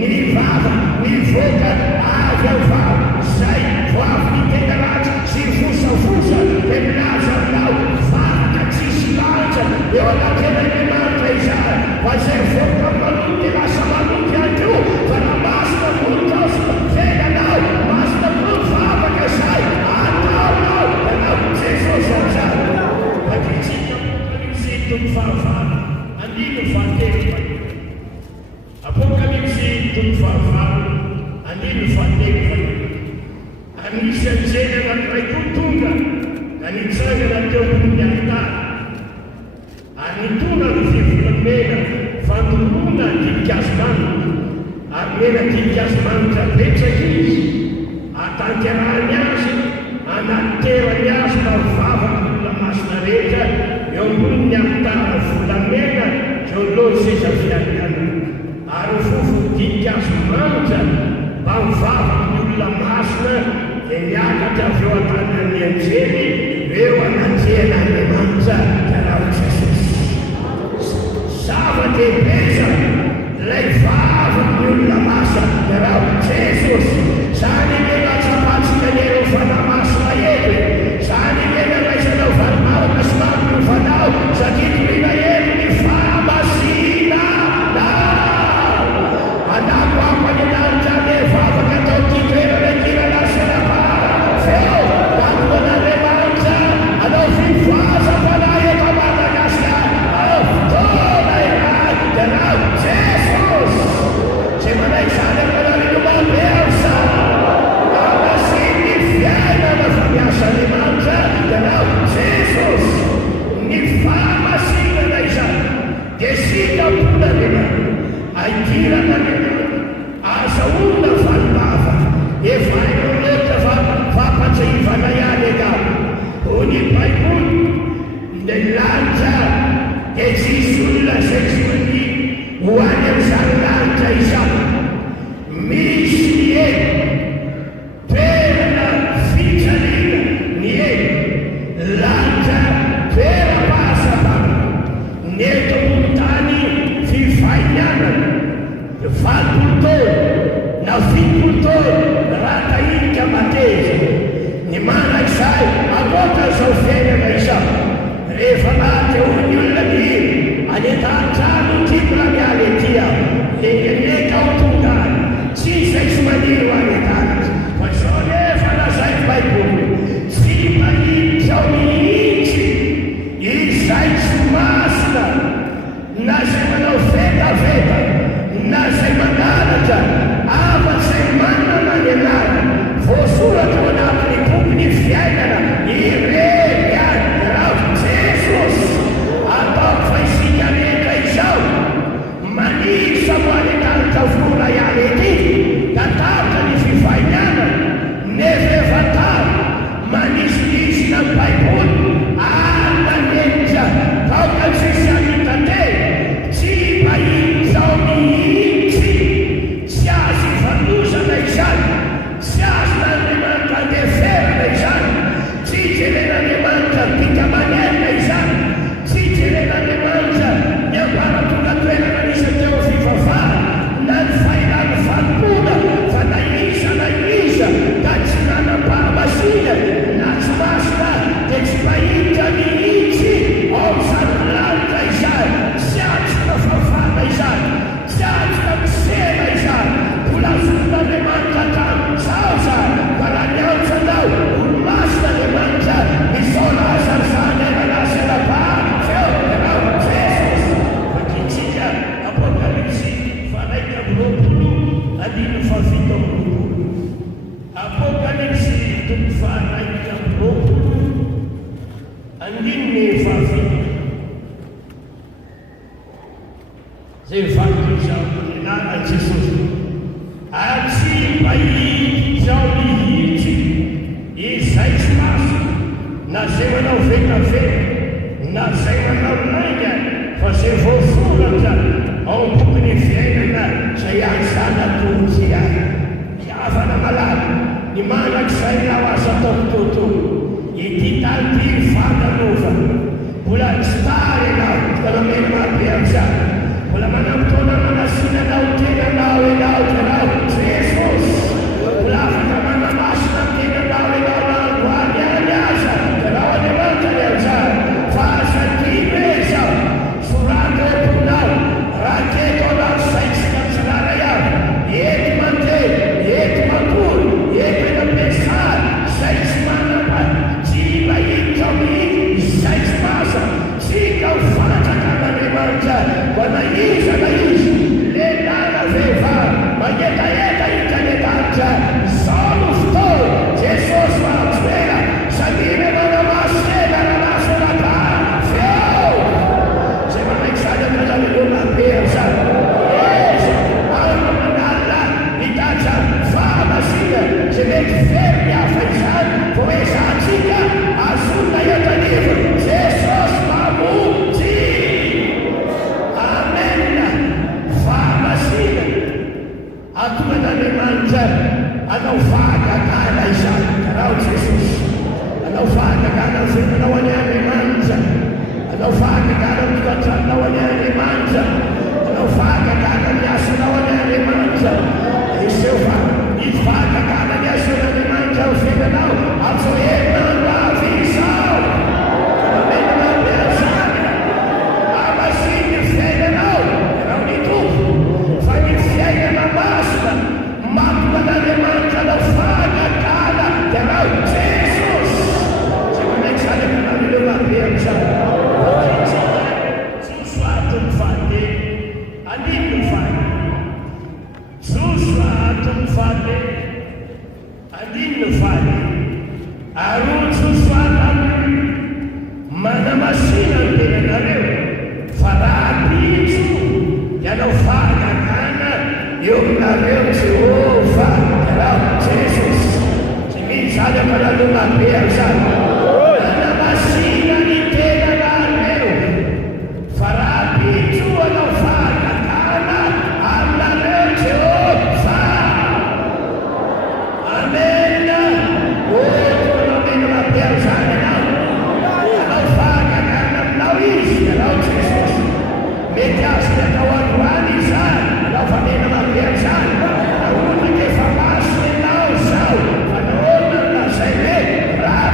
ny vava mivoaka avy avao zay voavy mitena ratsy sy fosafosa dia milaza aminao vavaka tsisy lanitra eo anatenany manitra izany fa zay voaka maloty lasa maloty atio fa raha masina volotosy fenanao masina volo vavaka zay ataonao anao Jesosy amizany fatritsika apokalipsy toko fahavalo andino fahatelo apokalipsy toko fahavalo andino fahatelo anisy anjely anankiray koa tonga ka nitsangana teo ambony altara ary nitona ny fivolamena fandoroana tiligazo manitra ary mena tiligazo manitra betsaka izy atanterahany azy anaterany azy mavavaolona masina rehetra eo ambony altara volamena eo alohan'ny seza fianana ary fofo tiligazo manitra mba mivavaky olona masina dia miakatra avy eo an-tanany anjely eo ananjena Andriamanitra karaha Jesosy zava-dehibe zany ilay vavaky olona masina karaha Jesosy zany mena tsapatsika nereo fanahy masina ety zany mena raisanao varimavaka sy mampiovanao satria tomina ety ny fahamasina anako ampany anaritra ane vavaka atao titoerana kirana sarabara feo takoan'Andriamanitra anao fivoaza fanahy eto Madagasikara ao fotoana iray karaha Jesosy zay manay zany ampanarino mambeo zany amasiny fiainana fa miasa Andriamanitra karaha Jesosy ny fahamasinana izany dia sitapona Andriamanitra aitirana azahoana valibava efa hainao loatra fampatsahivana ihany ekao hoy ny Baiboly ny lanitra dia tsisy olona zay tsy many ho any amin'izany lanitra izany misy ny eny toerana fijaliana ny eny lanitra toeram-pahasamana ny eto ambony tany fivainana valopolo taona na fitopolo taona raha tahinika mateza ny manak'izay akoatra zao fiainana izao rehefa naty eo ny olona mihiny any an-trano tiako raha mialy ety aho lengeleka ao tonga any tsy izay tsy maniry any an-tanatsy fa zao nefa lazay Baiboly tsy mahitsy ao mihitsy izay tsy masina na zay manao vetaveta na zay mangalatra afa-tsay manana ny anarany voasoratra ao anatin'ny boky ny fiainana ireny any raha Jesosy ataoko fa isika rehetra izao manisa mo any an-danitra vorona ihany ety ka tapitra ny fivainana nevevataro manisinisina ny Baiboly ananenja taoka tsisy anita tena tsy zay mifanikizao nenana Jesosy ary tsy bahity zao mihitsy izay tsy maso na zay manao vetavety na zay manao lainga fa zay voaforatra ao bokony fiainana zay azanatotsy ahy fiavana malaky ny manak'izay lao asa taototo ity taty fandanova mbola tsy tary anao tanamena mahabeaza mbola manampotoana manasinanao tenanao enao tanao Jesosy mbola afaka manamasina tenanao enao nangoany any aza tanao Andriamanitra ny anjara fa aza dimy zao sorato eponao raha keto anao zay tsy kansalana iaho ety mandeha ety makory ety enampiasary zay tsy manapa tsy mahity ao mihitsy zay tsy masa tsika ho fanatsakan'Andriamanitra mana iza na izy lehilahy vehivavy magnetaeta hitanetatra zao no fotoana Jesosy mahampivera samina manamasena ranasolaka feo zay manaiky zany amalamelona bea zany eza alamanala mitatra fahamasina zay mety very mihafa izany vo hoe zatsika azonina iataniva Jesosy mamonjy atongan'Andriamanitra anao vagagana izany karao Jesosy anao vagagana ny fiainanao any Andriamanitra anao vagagana ny tokantranoao any Andriamanitra anao vagagana ny asanao any Andriamanitra iseo fa ny vagagana ny asan'Andriamanitra ny fiainanao azo herinandro avy izao kanamenana miazany amasiny ny fiainanao anao ny tompo fa ny fiainana masina mampan'Andriamanitra anao fagagana tanao Jesosy zay manaiky zany akanamileo mabe am'izany josoato mifady anino mifady josoato mifady anino mifady aro josoato aminy manamasina ny tenanareo fa raha pitso ianao fagagana eo aminareo Jehova tanao Jesosy tsy misy zany ampalalona be am'izany manamasina ny tenanareo fa raha pitso anao fagagana aminareo Jehova amena anamena mabe am'izany anao fagagana aminao izy tanao Jesosy mety azo ny atao androany izany anao famena mabe am'izany naonake fa maso enao zao fa naona nazay hoe raha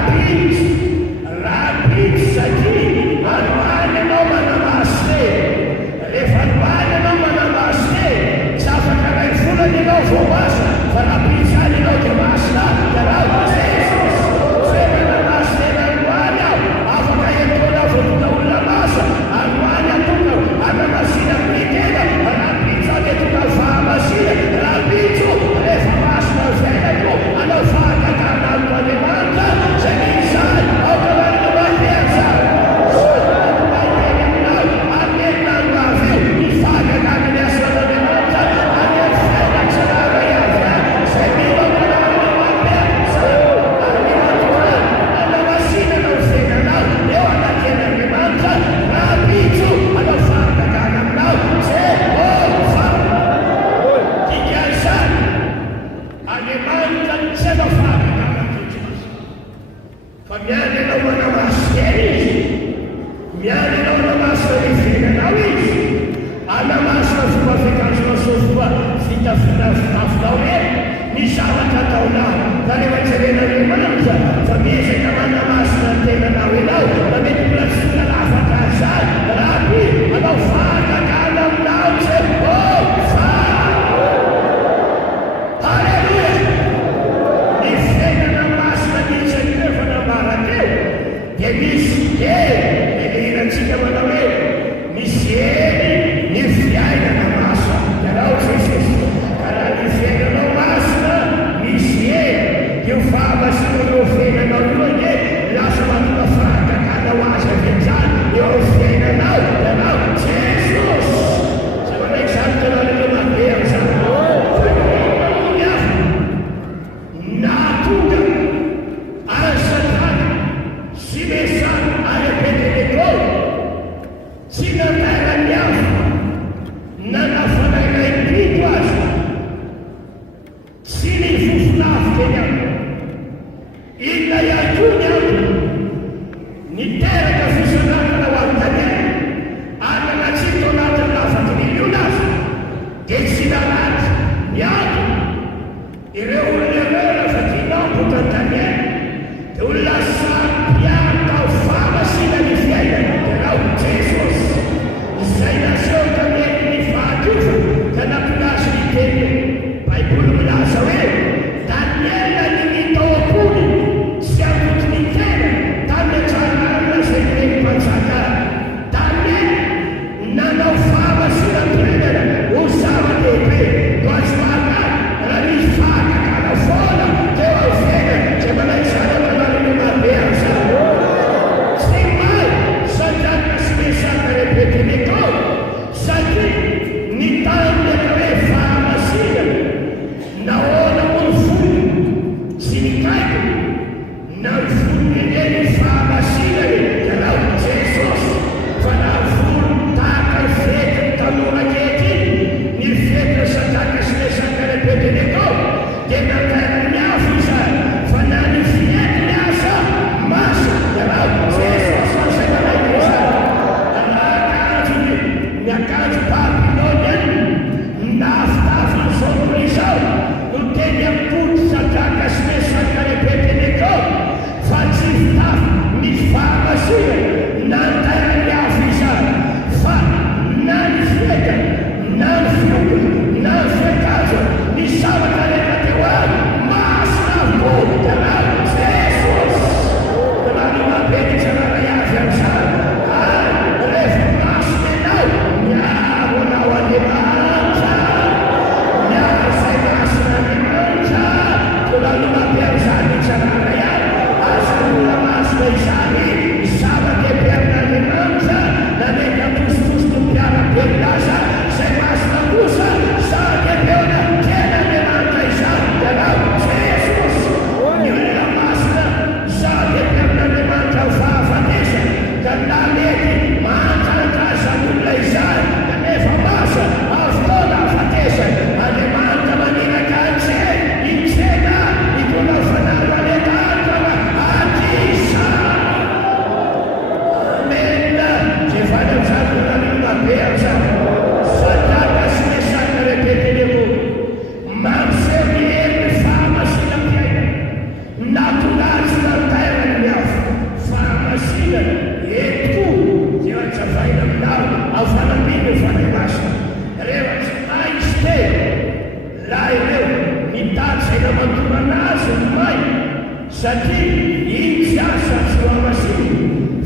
satria iny tsy asa tsy hoamasiny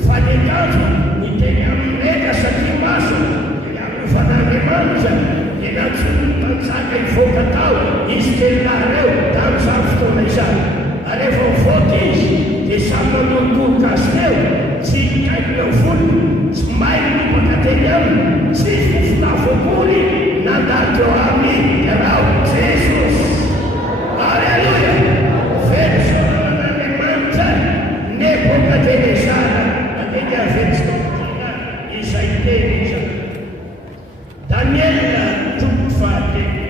fa ny akanjo ny teny amin'ny reka satria maso ny amin'ny fanandriamanitra ny natsony tantsaka hivoaka tao izy telinareo tamin'izany fotoana izany rehefa mivoaka izy dia samy manolokoloka azy teo tsy hikaikina volony tsy mahay nipaka teny aminy tsy fofolafokoly nandalo eo aminy raha Jesosy. Alleluia. Versonan'Andriamanitra Nebukadnezara teny avetsitina izay teny izany. Daniela toko fahatelo.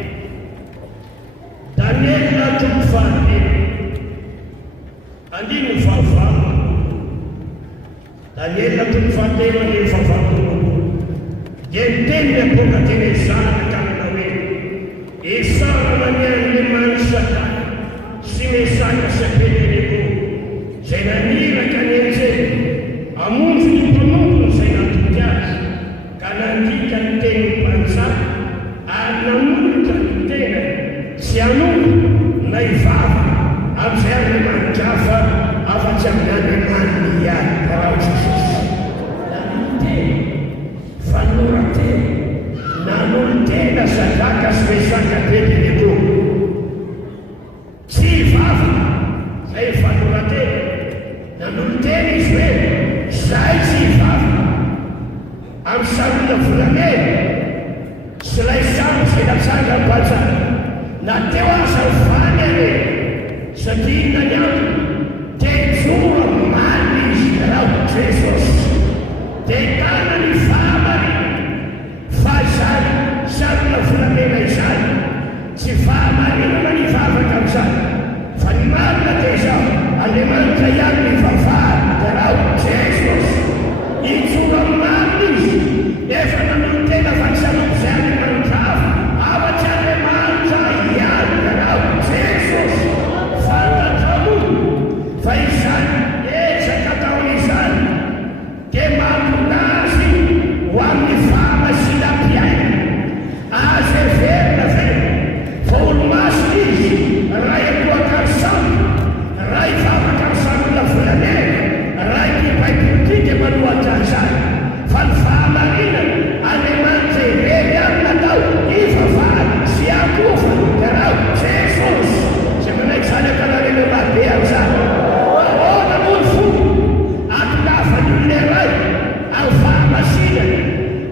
Daniela toko fahatelo. Andino fahavalo. Daniela toko fahatelo andino fahavalo. Dia teny Nebukadnezara kanina hoe isarana ny Andriamanitra sy Mesaka sy Abednego zay naniraka ny anjely hamonjy ny mpanompony zay natoky azy ka nandika ny teny mpanjaka ary nanolotra ny tena tsy hanompo na hivava amin'izay Andriamanitra hafa afa-tsy amin'ny Andriamanitra ihany raha Jesosy. Nanolo-teny fanoran-teny nanolo-tena Sadaka sy Mesaka Abednego tsy hivava zay fanoran-teny nanolo-teny izy hoe zay tsy hivava amin'ny sarona volamena sy lay samy zay natsanga mpanjaka na teo aza vany are satria nany aminy tejora maly izy raha Jesosy dia hitana ny fahamarina fa zay sarona volamena izany tsy fahamarina na nivavaka amin'izany fa ny marina dia izao Andriamanitra ihany ny vavahary dia raha Jesosy hitsora marina izy efa nanolo tena fa tsy hanompo zay Andriamanitra hafa afa-tsy Andriamanitra ihany dia raha Jesosy fantatramono fa izany etsaka taon'izany dia mampona azy ho amin'ny fahamasinam-piaina azy everina ve fa olo-masina izy raha ekoakarysamy raha hivavaka amin'samina volamena raha hipaipolotike manohatra an'izany fa ny fahamarina Andriamanitra irery aminy natao hivavahany sy hakofa dia raha Jesosy zay manaiky zany akanarena mabe amin'izany ahoana moa ny fomba atonavany olona iray amin'ny fahamasina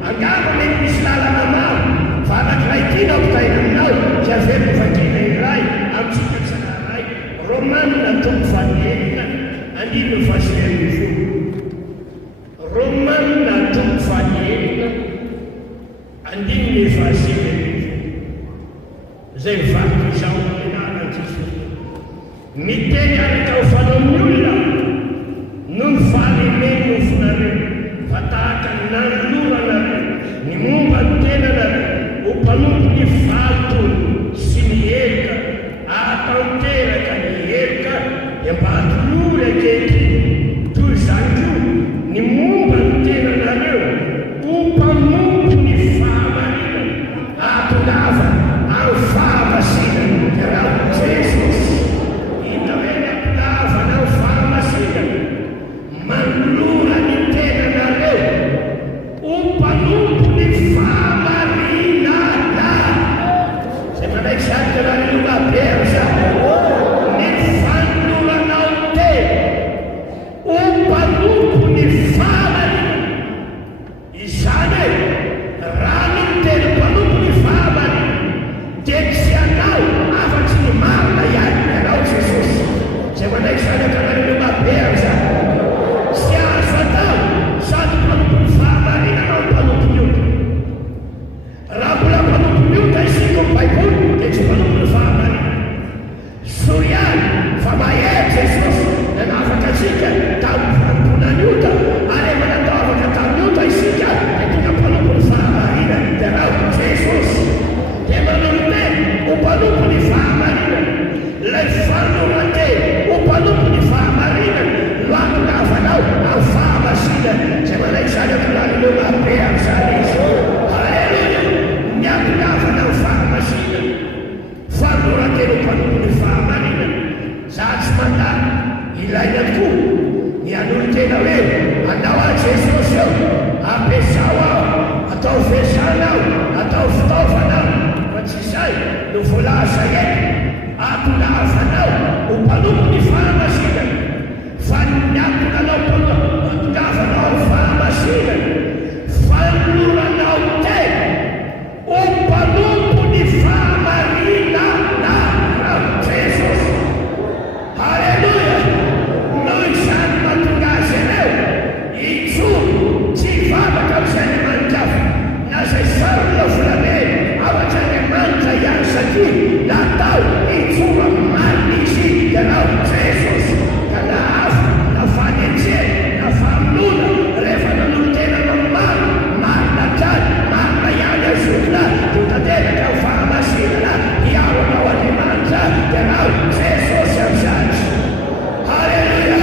angamba mety misy lalana maro fa anankiray tiana ampitaina aminao sy averiko vakina iray amintsika tsanaray Romanina toko fahaenina andino fasianifo. Romanina toko fahaenina andino fasianifo zay vaky izao menarany Jesosy miteny araka ho fanao amin'ny olona no ny fahalemeny nofonareo fa tahaka ny nanoloranareo ny momba ny tenanareo ho mpanompo ny valotony sy ny herika ahatanteraka ny herika dia mba hatolory akehitriny toy izany koa ny momba ny tenanareo ho mpanompo ny fahamarina ahatongava amin'ny fahamasinana dia raha Jesosy hita hoe ny ampitavana amin'ny fahamasinana manolora ny tenanareo ho mpanompo ny fahamarinana zay manaiky zany dia raha ny lomabe amin'izany ny fanoloranao tena anao atao fitaovanao fa tsy izay no voalaza eto atongavanao ho mpanompo ny fahamasinana fa ny atonganao atongavanao ny fahamasinana fanoloranao tena ho mpanompo ny fahamarinana Jesosy. Halleluja! Noho izany mahatonga azy ireo hitsono tsy hivavaka amin'izay Andriamanitra na izay sarona volamena afatra Andriamanitra ihany satria natao hitsono amin'ny izy ianao Jesosy. Ka na hafa na fanenjena na famonona rehefa nanolotenanao marina trany marina ihany azokina ho tanteraka ho fahamasinana hiaro anao Andriamanitra ianao Jesosy amin'izany. Halleluja!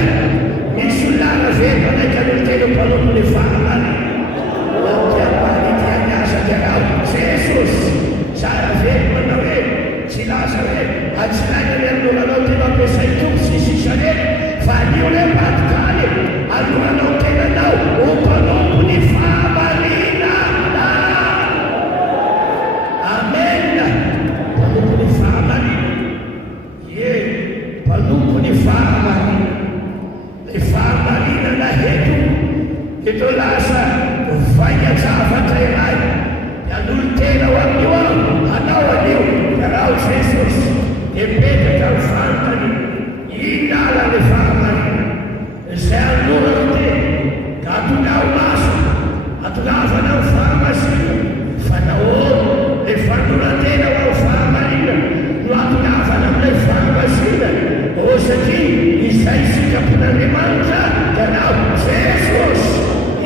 Misy olana veto anaiky anolotena mpanompo ny fahamarinana tiamiasa ianao Jesosy. Sara veto manao hoe tsy laza hoe atsilaina ny alohanao tena ampiasay tompo sy sisa reny fa anio le mpatokany alohanao tenanao ho mpanompo ny fahamarinana. Amen. Mpanompo ny fahamarinana. Ie, mpanompo ny fahamarinana. Le fahamarinana eto lasa vainga-javatra iray anolo tena ho amin'io aho anao anio iarao Jesosy epetraka ny fantany inala le fahamarinana izay anorako tena ka atongao maso atongavanao fahamasinana fa nahoana le fanoratena ho ao fahamarinana no atongavana amin'ilay fahamasinana o satria izay sikapon'Andriamanitra ianao Jesosy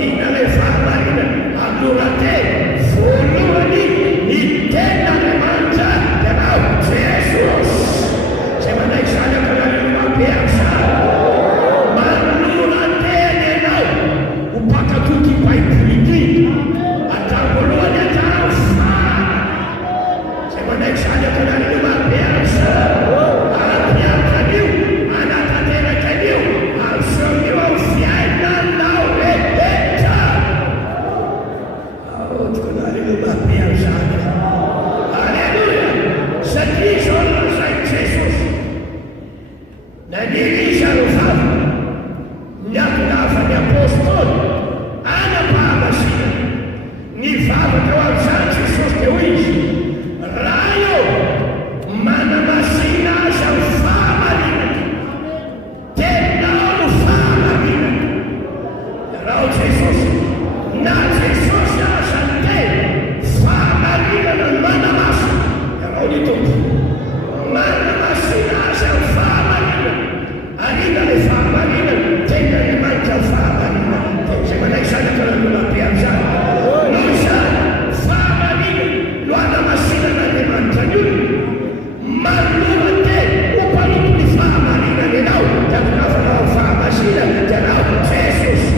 ina le fahamarinana anoratena voalohany ny ten'Andriamanitra ianao Jesosy. Zay manaiky zany ampanareo mampiasa manoratena ianao ho pakatoky Baiboly ity atavoalohany atao fana. Zay manaiky zany ampanareo mampiasa ampiakan'io anatanterak'an'io amson'io ao fiainanao rehetra. Tikoanareo mampiasa zany. Halleluja! Satria izao lazainy Jesosy naniriza ro vava ny atonavany apôstôly anam-pahamasinana ny vavaka ao amin'izany Jesosy dia hoy izy raha io manamasina azy amin'ny fahamarinana tenao no fahamarinana. Raha Jesosy na Jesosy aza ny tena fahamarinana no manamasina iarao ny tompo manamasina azy amin'ny fahamarinana arina le fahamarinana tena Andriamanitra ny fahamarinana. Zay manaiky zany akaran'olo ambe amin'izany noho izany fahamarinana no anamasinana Andriamanitra ny olona manolora tena ho mpanompo ny fahamarinana ianao dia atongavanao amin'ny fahamasinana ianao Jesosy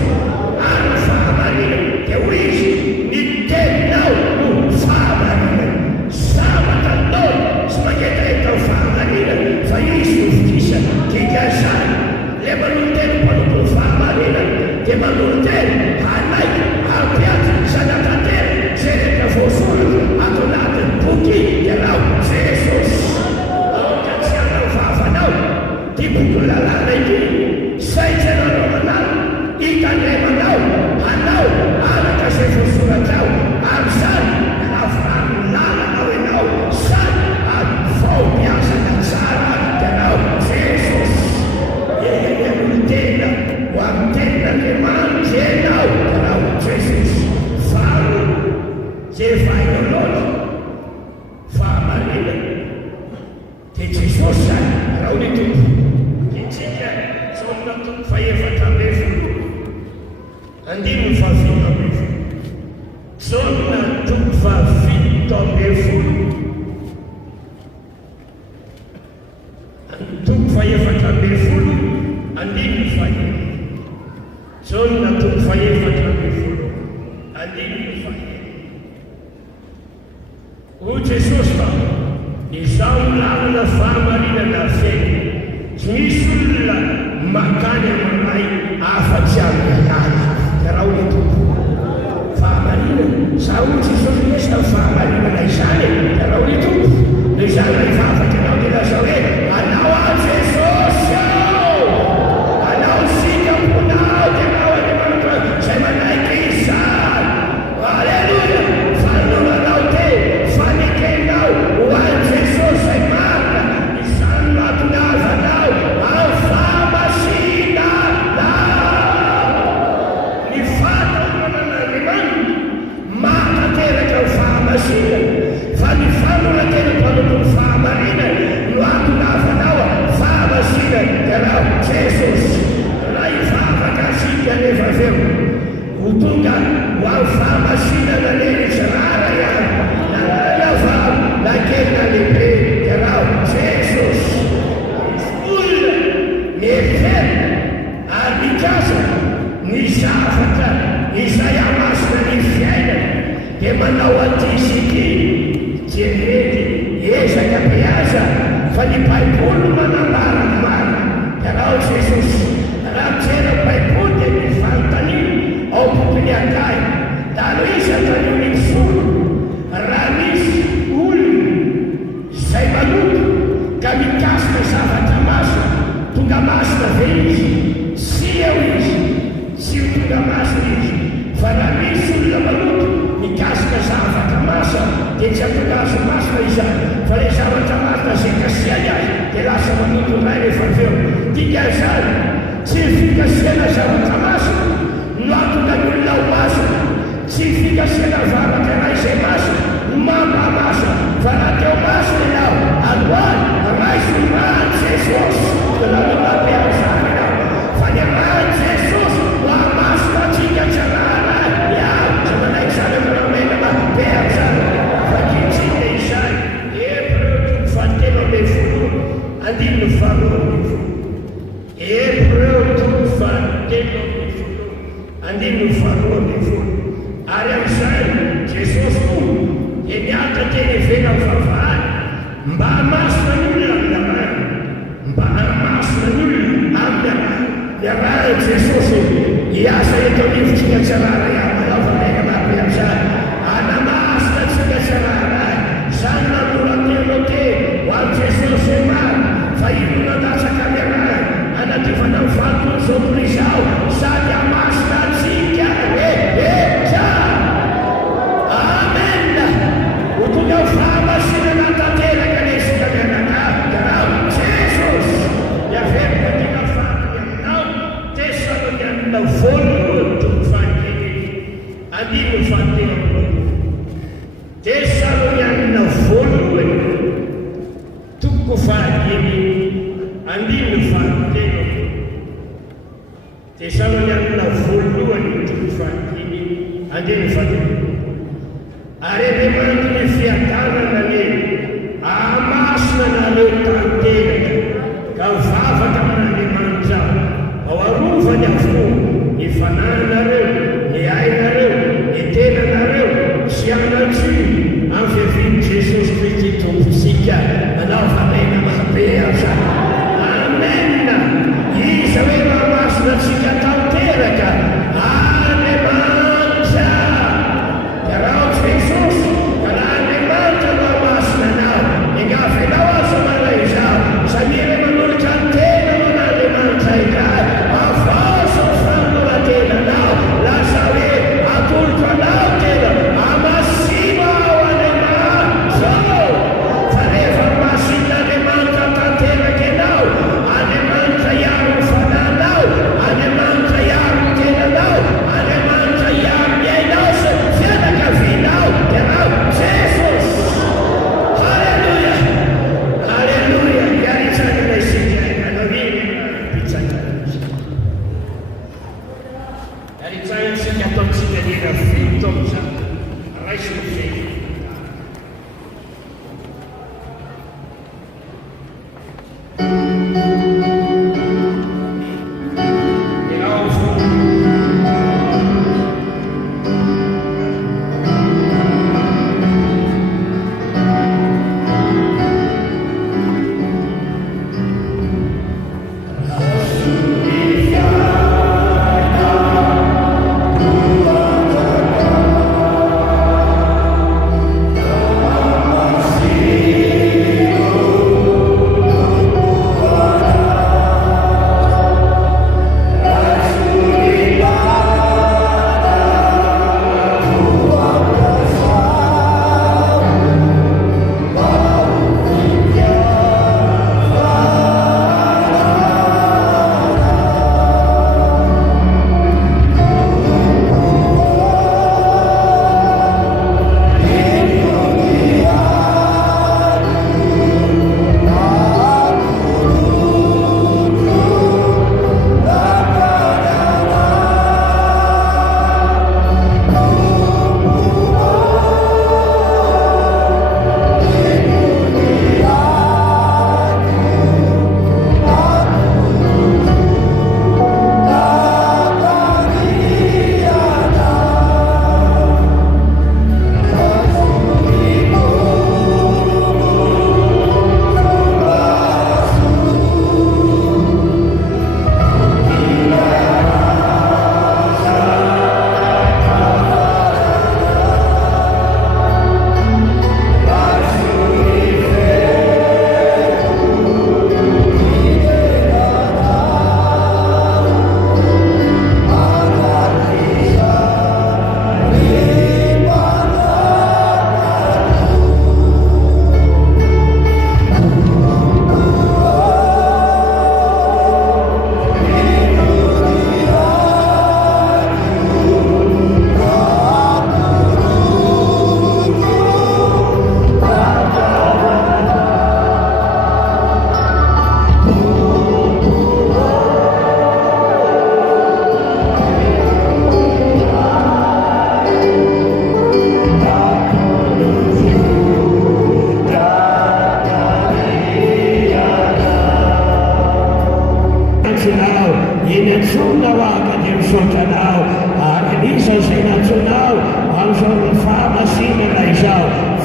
ary fahamarinana dia hoy izy ny tenao no fahamarinana. Zavatra nao sy mangetaheta ho fahamarinana fa izy no fokisa kikazany le manolotena mpanompo ny fahamarinana dia manolotena anaiky ampiaty zanakatera zay rehetra voasoratra ato anatin'ny boky ianao Jesosy. Aoka tsy anao vavanao ty boky lalàna ity saitra anao manala hitandremanao anao araka zay voasoratra ao amin'izany avrano lalanao ianao sady vao miasana tsara ianao Jesosy. Enolotena ho amin'ny tenin'Andriamanitra ianao ianao Jesosy. Varo zay vainao loatra fahamarinana dia Jesosy zany raha ny tompo. Itsika saomina tompo faefatra ambin'ny folo andininy fahafito ambin'ny folo saomina tompo fahafito ambin'ny folo tompo faefatra ambin'ny folo andininy fahefatra saomina tompo faefatra ambin'ny folo andininy fahefatra. O Jesosy fa izao lalana fahamarinana feny tsy misy olona makany aminay afa-tsy amin'ny anany raha ho ny tompo fahamarinana Saoly Jesosy hoe sy fahamarinana izany da raha hoe tompo no izany rehefa afaka anao dia lasa hoe anao a Jesosy ao, anao sikamponao dia anao Andriamanitra izay manaiky izany. Alleluia. Fanolonanao te fanekenao ho an'i Jesosy izay marina, izany mahatongavanao amin'ny fahamasinana. Ny fahamasinan'Andriamanitra mahatanteraka ny fahamasinana, fa ny fanorantenako anao fahamarinana no hahatongavanao fahamasinana dia raha Jesosy. Raha hivavaka asika nefa aveo ho tonga ho amin'ny fahamasinana lery izy rara ihany na vavy na kely na lehibe dia raha Jesosy. Olona mieritreritra ary mikasa ny zavatra izay hamasina ny fiainana dia manao antisiki jerety ezaka mpiasa fa ny Baiboly manambara ny marina dia raha Jesosy. Raha mijery Baiboly dia misy fanontaniana ao am-pompony akay da misy antaniana misolo raha misy olona izay manoto ka mikasika zavatra masina tonga masina ve izy? Sy eo izy, tsy ho tonga masina izy. Fa raha misy olona manoto mikasika zavatra masina dia tsy hatonga azo masina izany, fa ilay zavatra masina izay kasiany azy dia lasa manoto ray rehefa aveo. Dikan'izany tsy fikasiana zavatra masina no hatonga ny olona ho masina, tsy fikasiana zavatra iray izay masina no mampa masina, fa raha teo masina ianao aloany raisy rany Jesosy dia lalona be amin'izany ianao. Fa ny rany Jesosy ho hamasina antsika tsarara iao tsy manaiky izany amin'namena mabe amin'izany. Fa kitsika izany Hébreu 13:10 andininy faharoa. Hébreu 13:10 andininy faharoa. Ary amin'izay Jesosy koa dia niatra teny ivelany vavahady mba hamasina ny olona amin'ny arahany, mba hamasina ny olona amin'ny arahany. Dia raha Jesosy hiasa eto anivontsika tsarara ihany manaovanayka mabe amin'izany hanamasina antsika tsarara izany namorantenao teny ho an'i Jesosy marina fa ino nadatsaka amin'ny arahany hanadiovana ny fantony izao toy izao sady hamasina antsika rehetra. Amen. Ho tonga ho fahamasinana tanteraka lesika mianakavy dia raha Jesosy. Niaverika tina fatony aminao Tesalonianina voalohany toko fahatelo andininy fahatelo. Tesalonianina voalohany toko fahatelo andininy fahatelo. Tesalonianina voalohany toko fahatelo andininy fahatelo. Ary Andriamanitra ny fiadanana neny hamasina nareo tanteraka ka mivavaka amin'Andriamanitra ao arovany avokoa ny fananareo, ny ainareo, ny tenanareo sy anatsy amin'ny fiaviany Jesosy Kristy tomposika anaovanayna mabe amin'izany. Amen. Iza hoe mahamasina antsika tanteraka Andriamanitra. Dia raha Jesosy ka raha Andriamanitra mahamasina anao engavenao azo mana izao samira manolotra ny tena man'Andriamanitra indray avazo ny fanorantenanao lasa hoe atoloko anao tena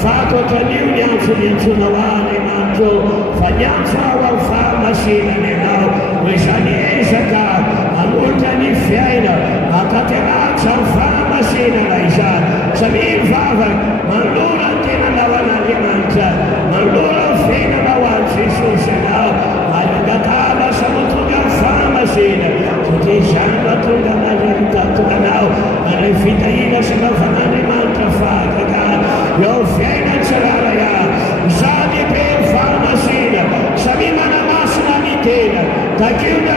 fatto tanio nianzo nawane manto fagnanza wa fama sina nenao wesani esaka amulta ni fiaina akateraccia fama sina laisa samin fava malora tena lawana limanta malora fena lawansi susenao alagatala samutuga fama sina sutishanda tunga najanta tunganao alefitaina sinafanane mantra fata yo fiaina cerara ya zadi per fama sina samima na masna mitena takiuda